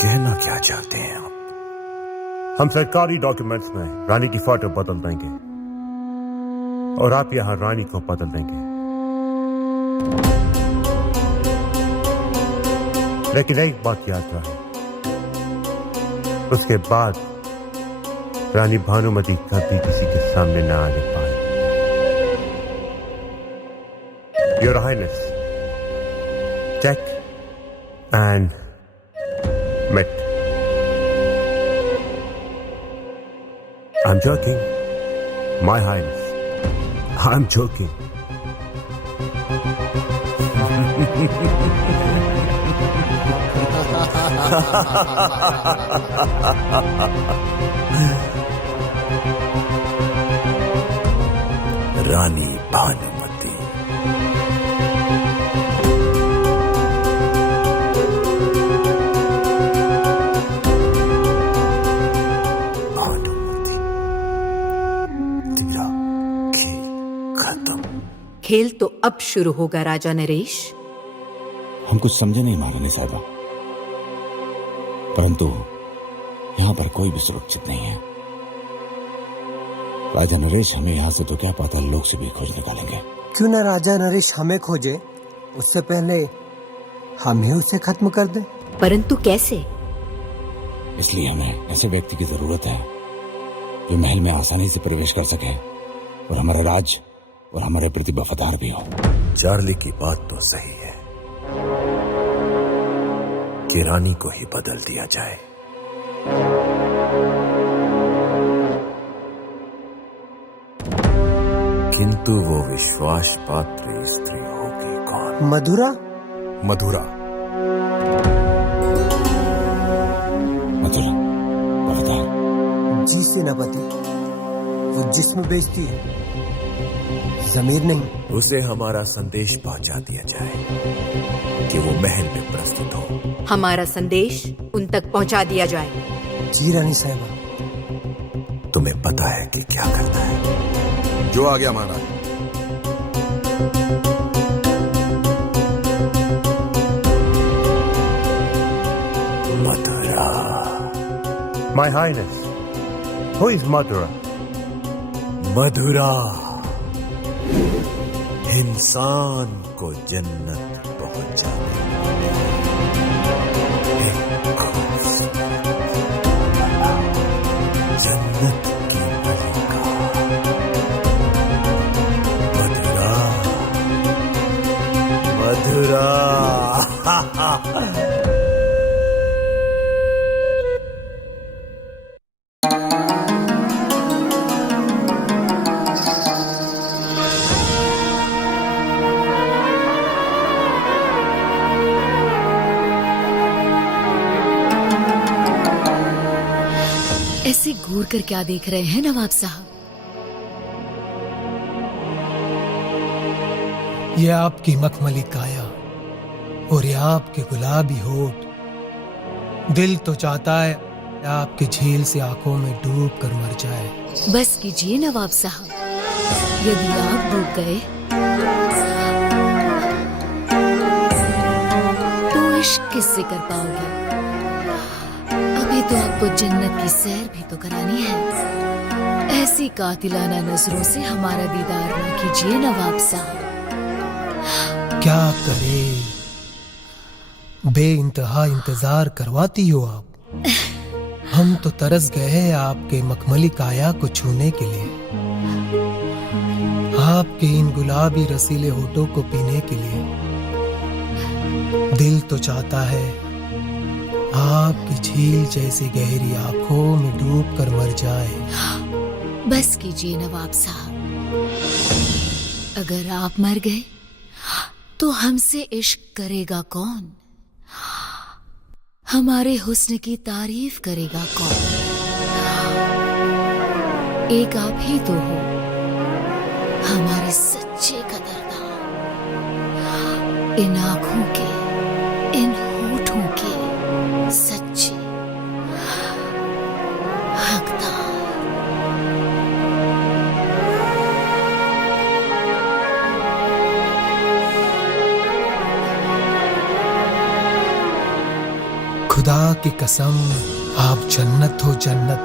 कहना क्या चाहते हैं आप? हम सरकारी डॉक्यूमेंट्स में रानी की फोटो बदल देंगे और आप यहां रानी को बदल देंगे, लेकिन एक बात याद रहे, उसके बाद रानी भानुमति कभी किसी के सामने न आने पाए। Your Highness, check and met. I'm joking. My Highness, I'm joking. रानी भानुमति। भानुमति, तेरा खेल खत्म। खेल तो अब शुरू होगा राजा नरेश। हम कुछ समझे नहीं महारानी साहबा, परंतु यहाँ पर कोई भी सुरक्षित नहीं है। राजा नरेश हमें यहाँ से तो क्या पाताल लोक से भी खोज निकालेंगे। क्यों ना राजा नरेश हमें खोजे, उससे पहले हम ही उसे खत्म कर दें। परंतु कैसे? इसलिए हमें ऐसे व्यक्ति की जरूरत है जो महल में आसानी से प्रवेश कर सके और हमारा राज और हमारे प्रति वफादार भी हो। चार्ली की बात तो सही है कि रानी को ही बदल दिया जाए। किंतु वो विश्वास पात्र स्त्री होगी कौन? मधुरा। मधुरा, मधुरा वफादार जी सेनापति, वो जिस्म बेचती है, जमीर नहीं। उसे हमारा संदेश पहुंचा दिया जाए कि वो महल में प्रस्तुत हो। हमारा संदेश उन तक पहुंचा दिया जाए। जी रानी साहिबा। तुम्हें पता है कि क्या करना है। जो आ गया महाराज। मधुरा। My Highness, who is Madhura? मधुरा इंसान को जन्नत पहुंचाने जन्नत की मलिका मधुरा। मधुरा ऐसे घूर कर क्या देख रहे हैं नवाब साहब? ये आपकी मखमली काया और ये आपके गुलाबी होठ, दिल तो चाहता है आपकी झील से आंखों में डूब कर मर जाए। बस कीजिए नवाब साहब, यदि आप डूब गए तो इश्क किससे कर पाओगे? अभी तो आपको जन्नत की सैर भी तो करानी है। ऐसी कातिलाना नजरों से हमारा दीदार न कीजिए नवाब साहब। क्या करे, बेइंतहा इंतजार करवाती हो आप। हम तो तरस गए हैं आपके मखमली काया को छूने के लिए, आपके इन गुलाबी रसीले होठों को पीने के लिए। दिल तो चाहता है आपकी झील जैसी गहरी आंखों में डूब कर मर जाए। बस कीजिए नवाब साहब, अगर आप मर गए तो हमसे इश्क करेगा कौन? हमारे हुस्न की तारीफ करेगा कौन? एक आप ही तो हो हमारे सच्चे कदरदान, इन आंखों के, इन होठों के सच्चे हकदार। खुदा की कसम, आप जन्नत हो जन्नत।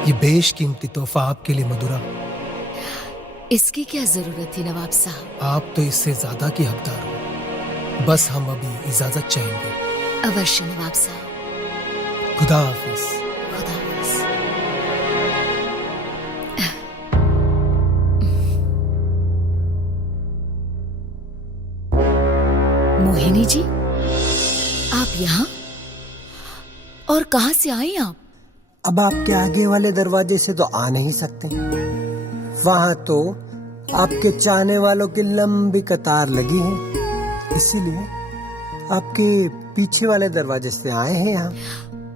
ये बेशकीमती तोहफा आपके लिए मधुरा। इसकी क्या जरूरत थी नवाब साहब? आप तो इससे ज्यादा की हकदार हो। बस हम अभी इजाजत चाहेंगे। अवश्य नवाब साहब। खुदा हाफिज। खुदा हाफिज। मोहिनी जी, आप यहाँ? और कहाँ से आई आप? अब आपके आगे वाले दरवाजे से तो आ नहीं सकते। वहां तो आपके चाहने वालों की लंबी कतार लगी है, इसीलिए आपके पीछे वाले दरवाजे से आए हैं यहाँ।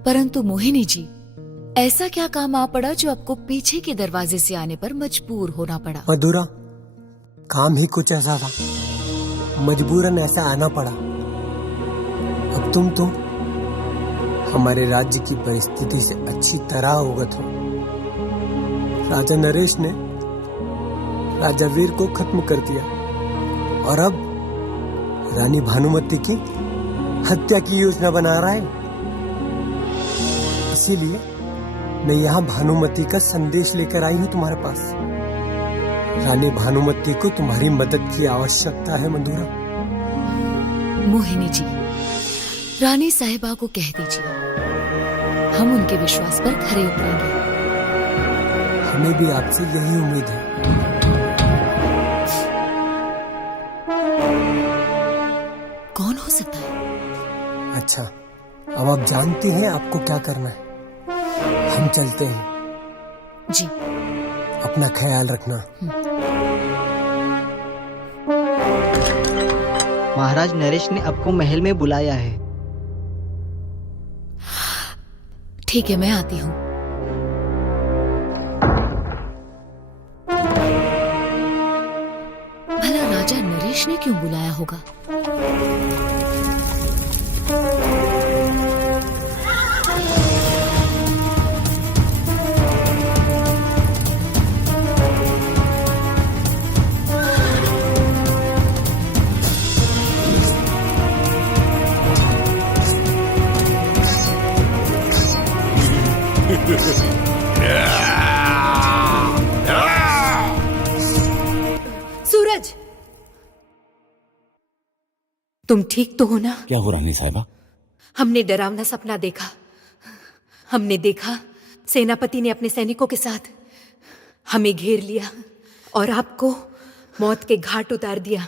परंतु मोहिनी जी, ऐसा क्या काम आ पड़ा जो आपको पीछे के दरवाजे से आने पर मजबूर होना पड़ा? मधुरा, काम ही कुछ ऐसा था, मजबूरन ऐसा आना पड़ा। अब तुम तो हमारे राज्य की परिस्थिति से अच्छी तरह अवगत हो। राजा नरेश ने राजा वीर को खत्म कर दिया और अब रानी भानुमति की हत्या की योजना बना रहा है। इसीलिए मैं यहाँ भानुमति का संदेश लेकर आई हूँ तुम्हारे पास। रानी भानुमति को तुम्हारी मदद की आवश्यकता है मधुरा। मोहिनी जी, रानी साहिबा को कह दीजिए, हम उनके विश्वास पर खरे उतरेंगे। हमें भी आपसे यही उम्मीद है। कौन हो सकता है? अच्छा, अब आप जानती हैं आपको क्या करना है। हम चलते हैं। जी। अपना ख्याल रखना। महाराज नरेश ने आपको महल में बुलाया है। ठीक है, मैं आती हूँ। भला राजा नरेश ने क्यों बुलाया होगा? सूरज, तुम ठीक तो हो ना? क्या हो रानी साहिबा? हमने डरावना सपना देखा। हमने देखा सेनापति ने अपने सैनिकों के साथ हमें घेर लिया और आपको मौत के घाट उतार दिया।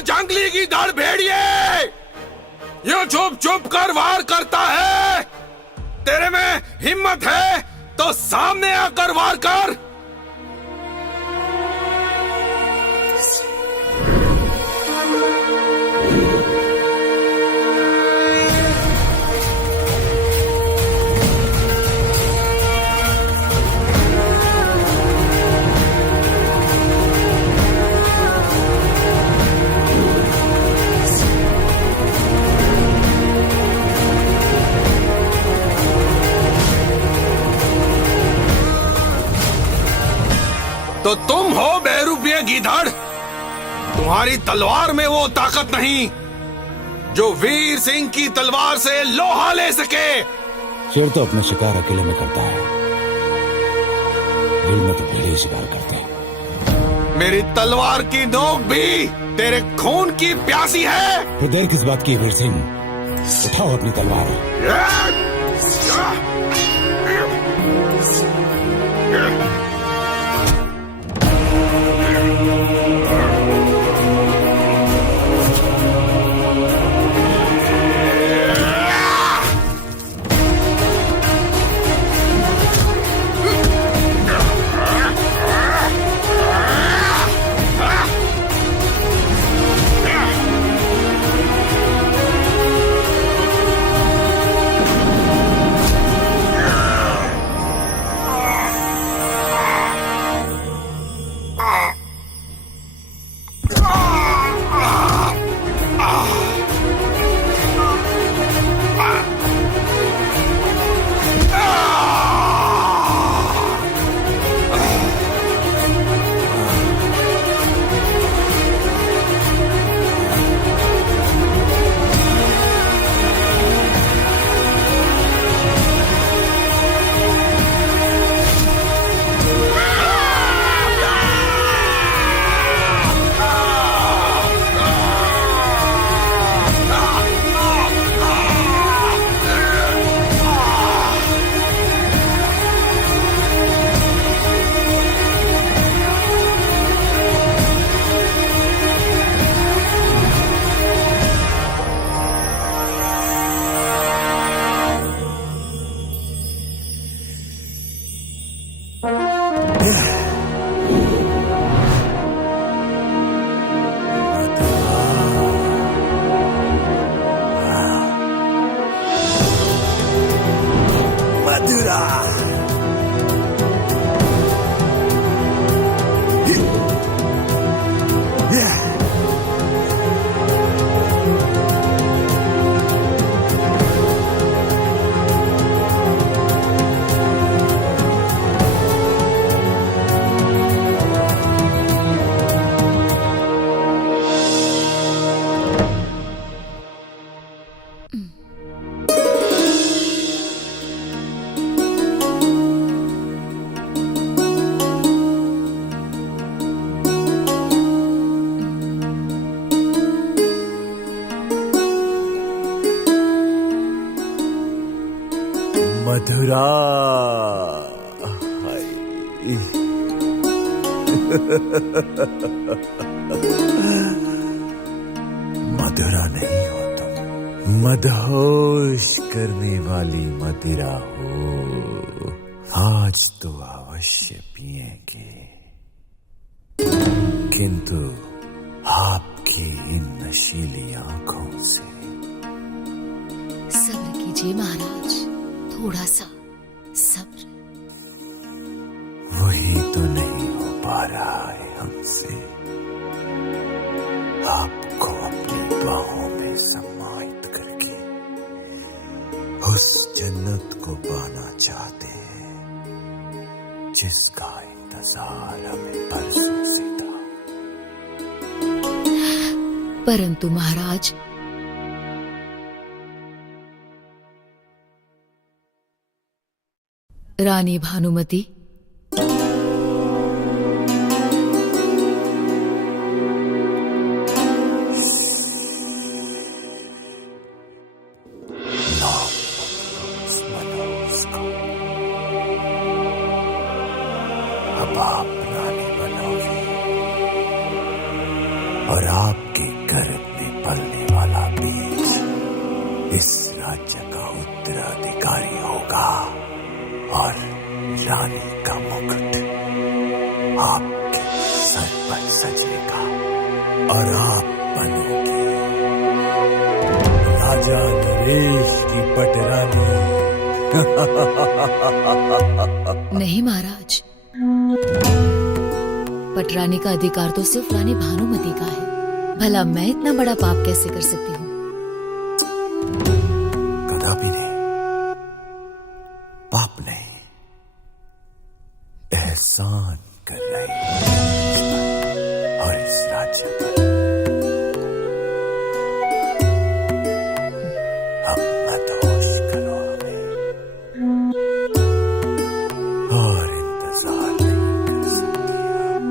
जंगली की धड़ भेड़िए, ये चुप चुप कर वार करता है। तेरे में हिम्मत है तो सामने आकर वार कर। तो तुम हो बेरुपये गीधड़। तुम्हारी तलवार में वो ताकत नहीं जो वीर सिंह की तलवार से लोहा ले सके। शेर तो अपना शिकार अकेले में करता है, भीड़ में तो भीड़ ही शिकार करते हैं। मेरी तलवार की नोक भी तेरे खून की प्यासी है। फिर देर किस बात की वीर सिंह, उठाओ अपनी तलवार। मधुरा। मधुरा नहीं हो तुम, मदहोश करने वाली मदिरा हो। आज तो अवश्य पिएंगे, किंतु आपकी इन नशीली आंखों से। सब्र कीजिए महाराज, थोड़ा सा सब्र। वही तो नहीं हो पा रहा है हमसे। आपको अपनी बाहों में समाहित करके उस जन्नत को पाना चाहते हैं जिसका इंतजार हमें बरसों से था। परंतु महाराज, रानी भानुमति अब आप रानी बनोगी और आपके गर्भ में पलने वाला बीज इस राज्य का उत्तराधिकारी होगा और रानी का मुकुट आपके सर पर सजेगा और आप बनोगे राजा नरेश की पटरानी। नहीं महाराज, पटरानी का अधिकार तो सिर्फ रानी भानुमति का है। भला मैं इतना बड़ा पाप कैसे कर सकती हूँ? कदापि नहीं, पाप नहीं, एहसान कर रही है और इस राज्य पर अब मत होश करो हमें और इंतजार नहीं कर सकती आप।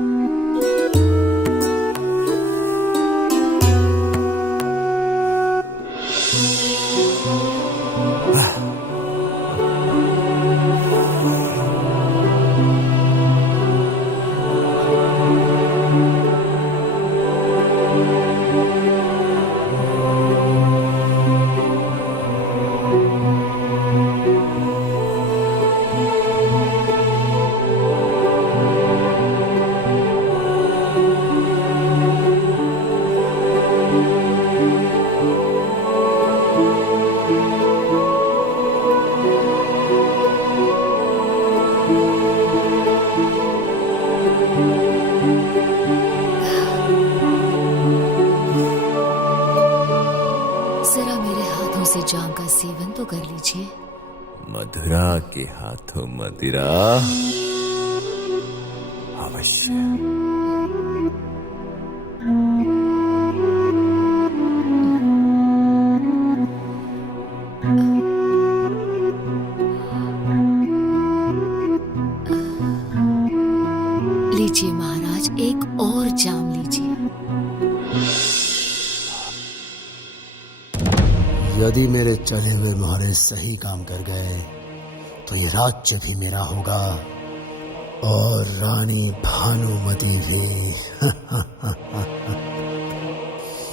जरा मेरे हाथों से जाम का सेवन तो कर लीजिए। मधुरा के हाथों मदिरा अवश्य। लीजिए महाराज, एक और जाम लीजिए। यदि मेरे चले हुए मोहरे सही काम कर गए तो ये राज्य भी मेरा होगा और रानी भानुमति भी।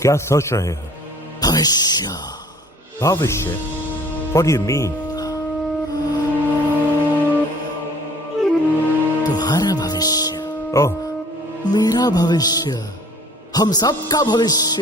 क्या सोच रहे हो? भविष्य। भविष्य? What do you mean? तुम्हारा भविष्य। ओह, मेरा भविष्य, हम सबका भविष्य।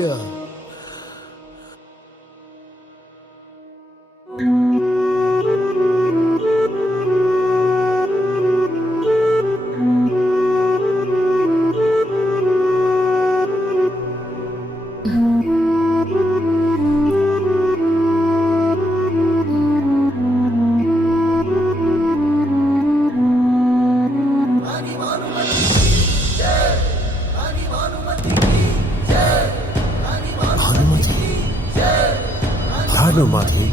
भानुमति?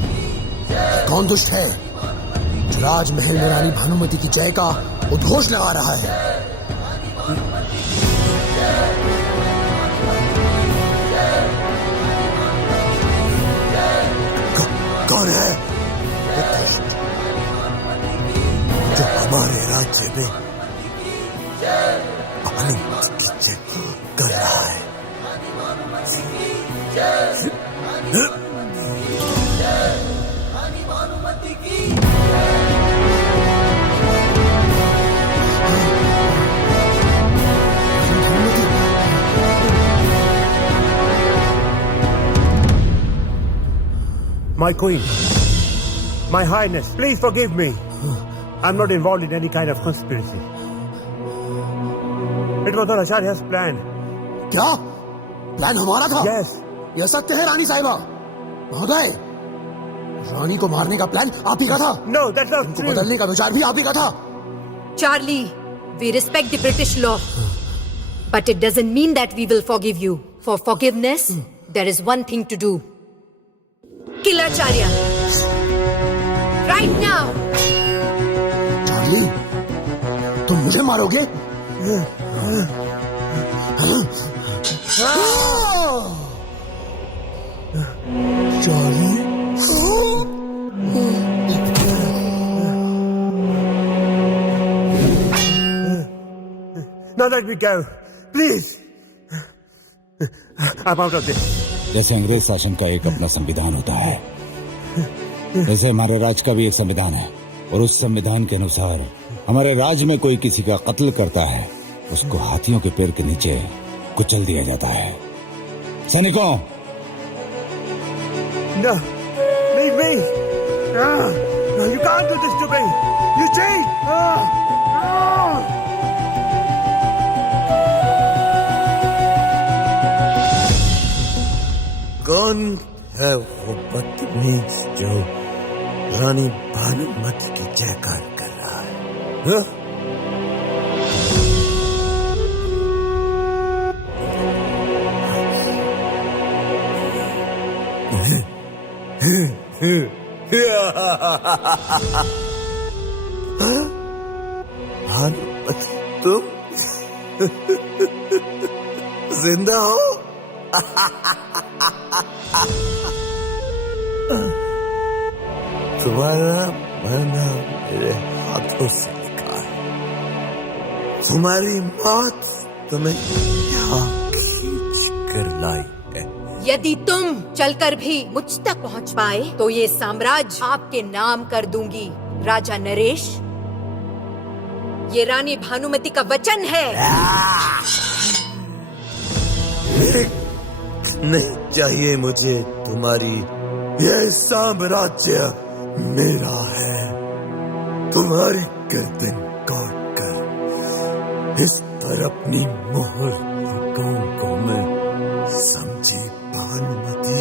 कौन दुष्ट है जो राजमहल में रानी भानुमति की जय का उद्घोष लगा रहा है? कौन है वो दुष्ट जो हमारे राज्य में भानुमति की जय कर रहा है? My queen, my highness, please forgive me. I'm not involved in any kind of conspiracy. It was not Acharya's plan. क्या? प्लान हमारा था? Yes. यह सत्य है रानी साहिबा। महोदय, रानी को मारने का प्लान आप ही का था। No, that's not इनको true. बदलने का विचार भी आप ही का था। Charlie, we respect the British law, but it doesn't mean that we will forgive you. For forgiveness, there is one thing to do. Kill Acharya. Right now. Charlie, तुम मुझे मारोगे? Charlie? Now let me go, please. I'm out of this. जैसे अंग्रेज शासन का एक अपना संविधान होता है, वैसे हमारे राज्य का भी एक संविधान है, और उस संविधान के अनुसार हमारे राज्य में कोई किसी का कत्ल करता है, उसको हाथियों के पैर के नीचे कुचल दिया जाता है। सैनिकों, No, leave me. No, you can't do this to me. You cheat. कौन है वो बदतमीज जो रानी भानुमति की जयकार कर रहा है? भानुमति तुम जिंदा हो? तुम्हारा मरना मेरे हाथों से लिखा है। तुम्हारी मौत तुम्हें यहाँ खींच कर लाई है। यदि तुम चलकर भी मुझ तक पहुंच पाए तो ये साम्राज्य आपके नाम कर दूंगी राजा नरेश। ये रानी भानुमति का वचन है। नहीं चाहिए मुझे तुम्हारी, यह साम्राज्य मेरा है। तुम्हारी गर्दन काट कर इस पर अपनी मोहर लगाऊंगा मैं, समझी भानुमति?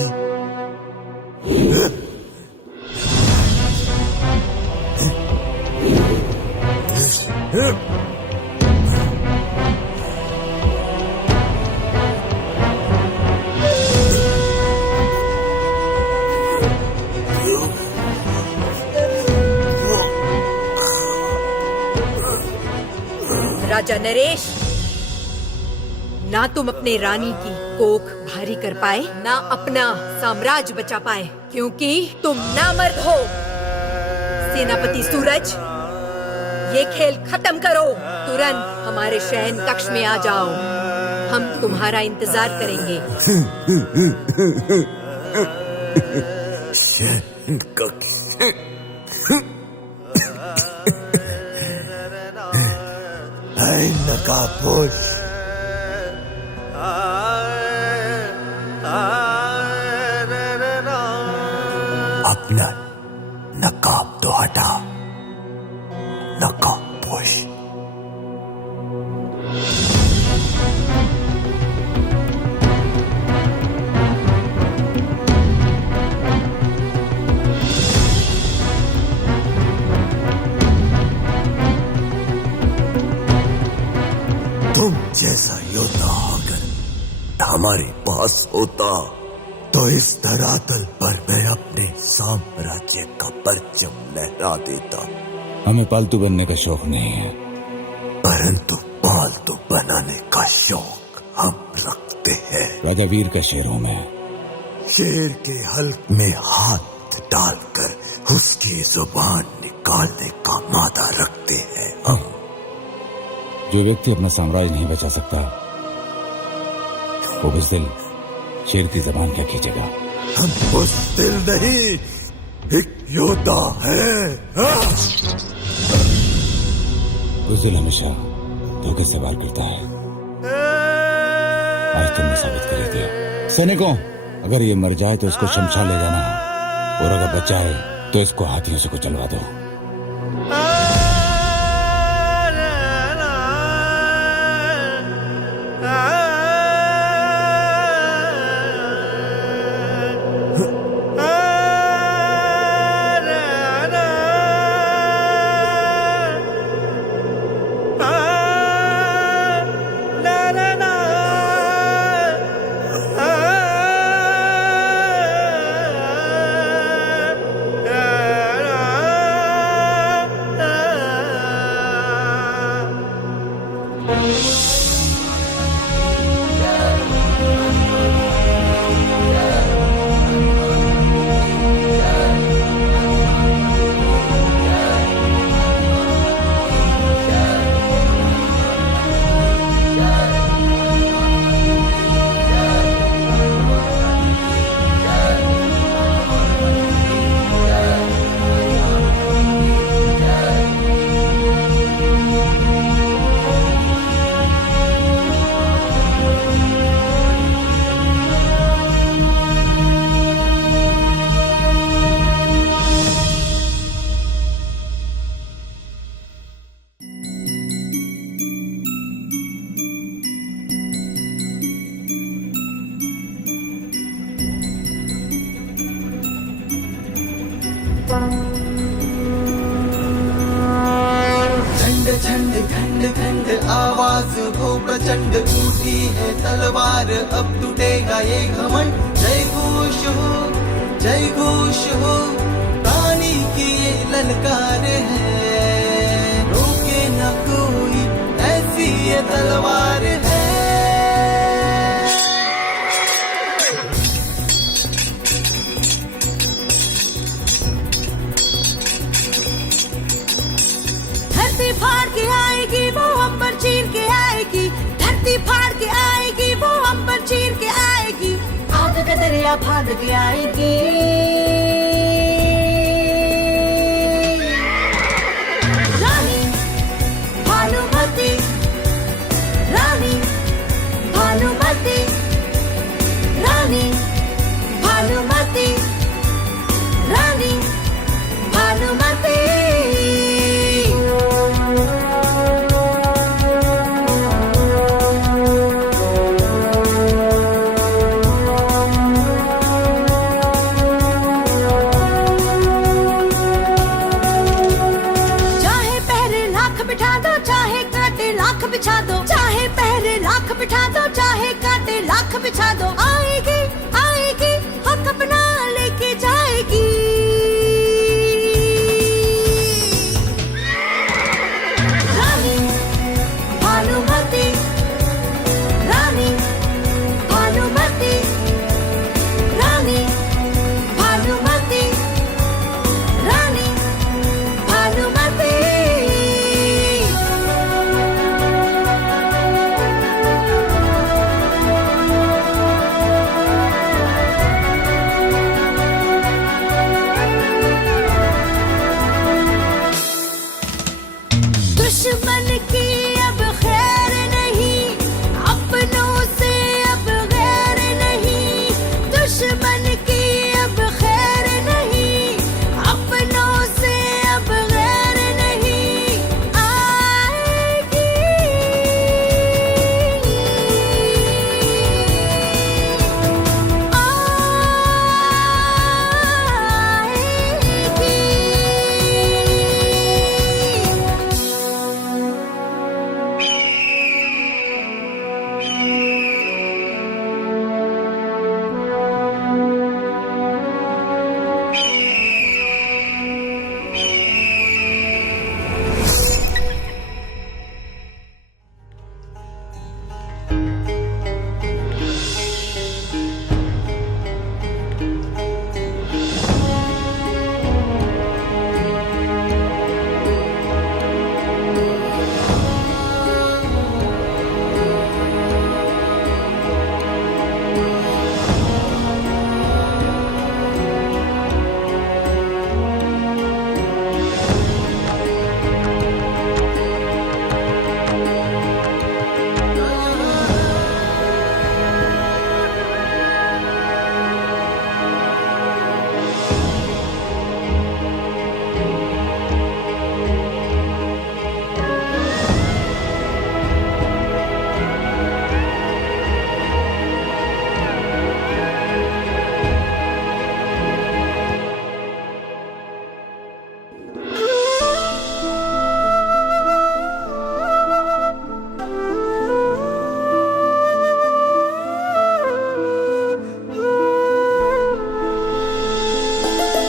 राजा नरेश, ना तुम अपने रानी की कोख भारी कर पाए, ना अपना साम्राज्य बचा पाए, क्योंकि तुम नामर्द हो। सेनापति सूरज, ये खेल खत्म करो। तुरंत हमारे शयन कक्ष में आ जाओ, हम तुम्हारा इंतजार करेंगे। शयन कक्ष? नकाबपोश, अपना नकाब तो हटा, नकाबपोश। तुम जैसा योद्धा अगर हमारे पास होता तो इस धरातल पर मैं अपने साम्राज्य का परचम लहरा देता। हमें पालतू बनने का शौक नहीं है, परंतु पालतू बनाने का शौक हम रखते हैं। राजा वीर का शेरों में शेर के हल्क में हाथ डालकर उसकी जुबान निकालने का मादा रखते हैं हम। जो व्यक्ति अपना साम्राज्य नहीं बचा सकता वो बुज़दिल शेर की जबान क्या खींचेगा? हम बुज़दिल नहीं, एक योद्धा है। बुज़दिल हमेशा धोखे से वार करता है। आज तुमने साबित कर ही दिया। सैनिकों, अगर ये मर जाए तो इसको शमशान ले जाना है, और अगर बचा है तो इसको हाथियों से कुचलवा दो। झंड खंड खंड आवाज हो प्रचंड, उठी है तलवार अब टूटेगा ये घमंड। जय घोष हो जय घोष हो, रानी की ये ललकार है, रोके न कोई ऐसी ये तलवार है। धरती फाड़ के आएगी वो अंबर चीर के आएगी, धरती फाड़ के आएगी वो अंबर चीर के आएगी, आग का दरिया फाड़ के आएगी। रानी भानुमति, रानी भानुमति, रानी भानुमति, रानी भानुमति। बिछा दो, चाहे पहरे लाख बिठा दो, चाहे कांटे लाख बिछा दो, आएगी आएगी हक अपना लेके जाएगी। रानी भानुमति, रानी भानुमति, रानी भानुमति, रानी भानुमति। दुश्मन की अब खैर नहीं, अपनों से अब गैर नहीं, दुश्मन की अब खैर नहीं, अपनों से अब गैर नहीं, आएगी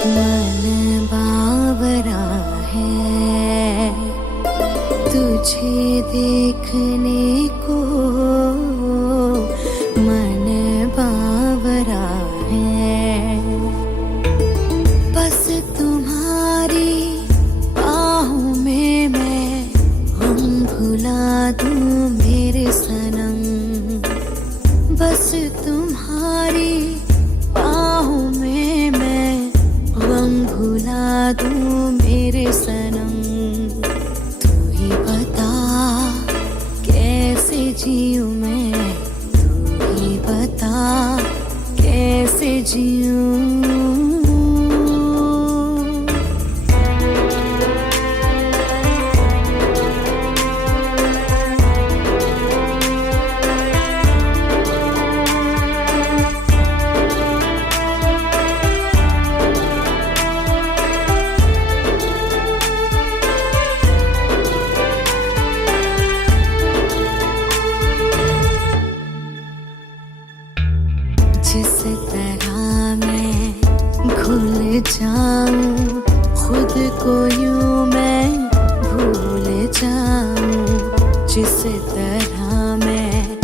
मन बावरा है तुझे देखने को, मन बावरा है बस तुम्हारी बाहों में मैं हम भुला दूं मेरे सनम, बस तुम्हारी बाहों में मैं गम भुला दूं मेरे सनम। तू ही बता कैसे जीऊं मैं, तू ही बता कैसे जीऊं। जिस तरह मैं किस तरह मैं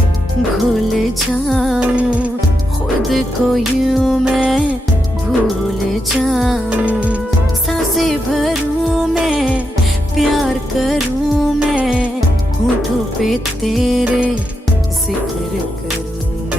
भूल जाऊं, खुद को यूं मैं भूल जाऊं। सांसें भरूं मैं, प्यार करूं मैं, होठों पे तेरे जिक्र करूं।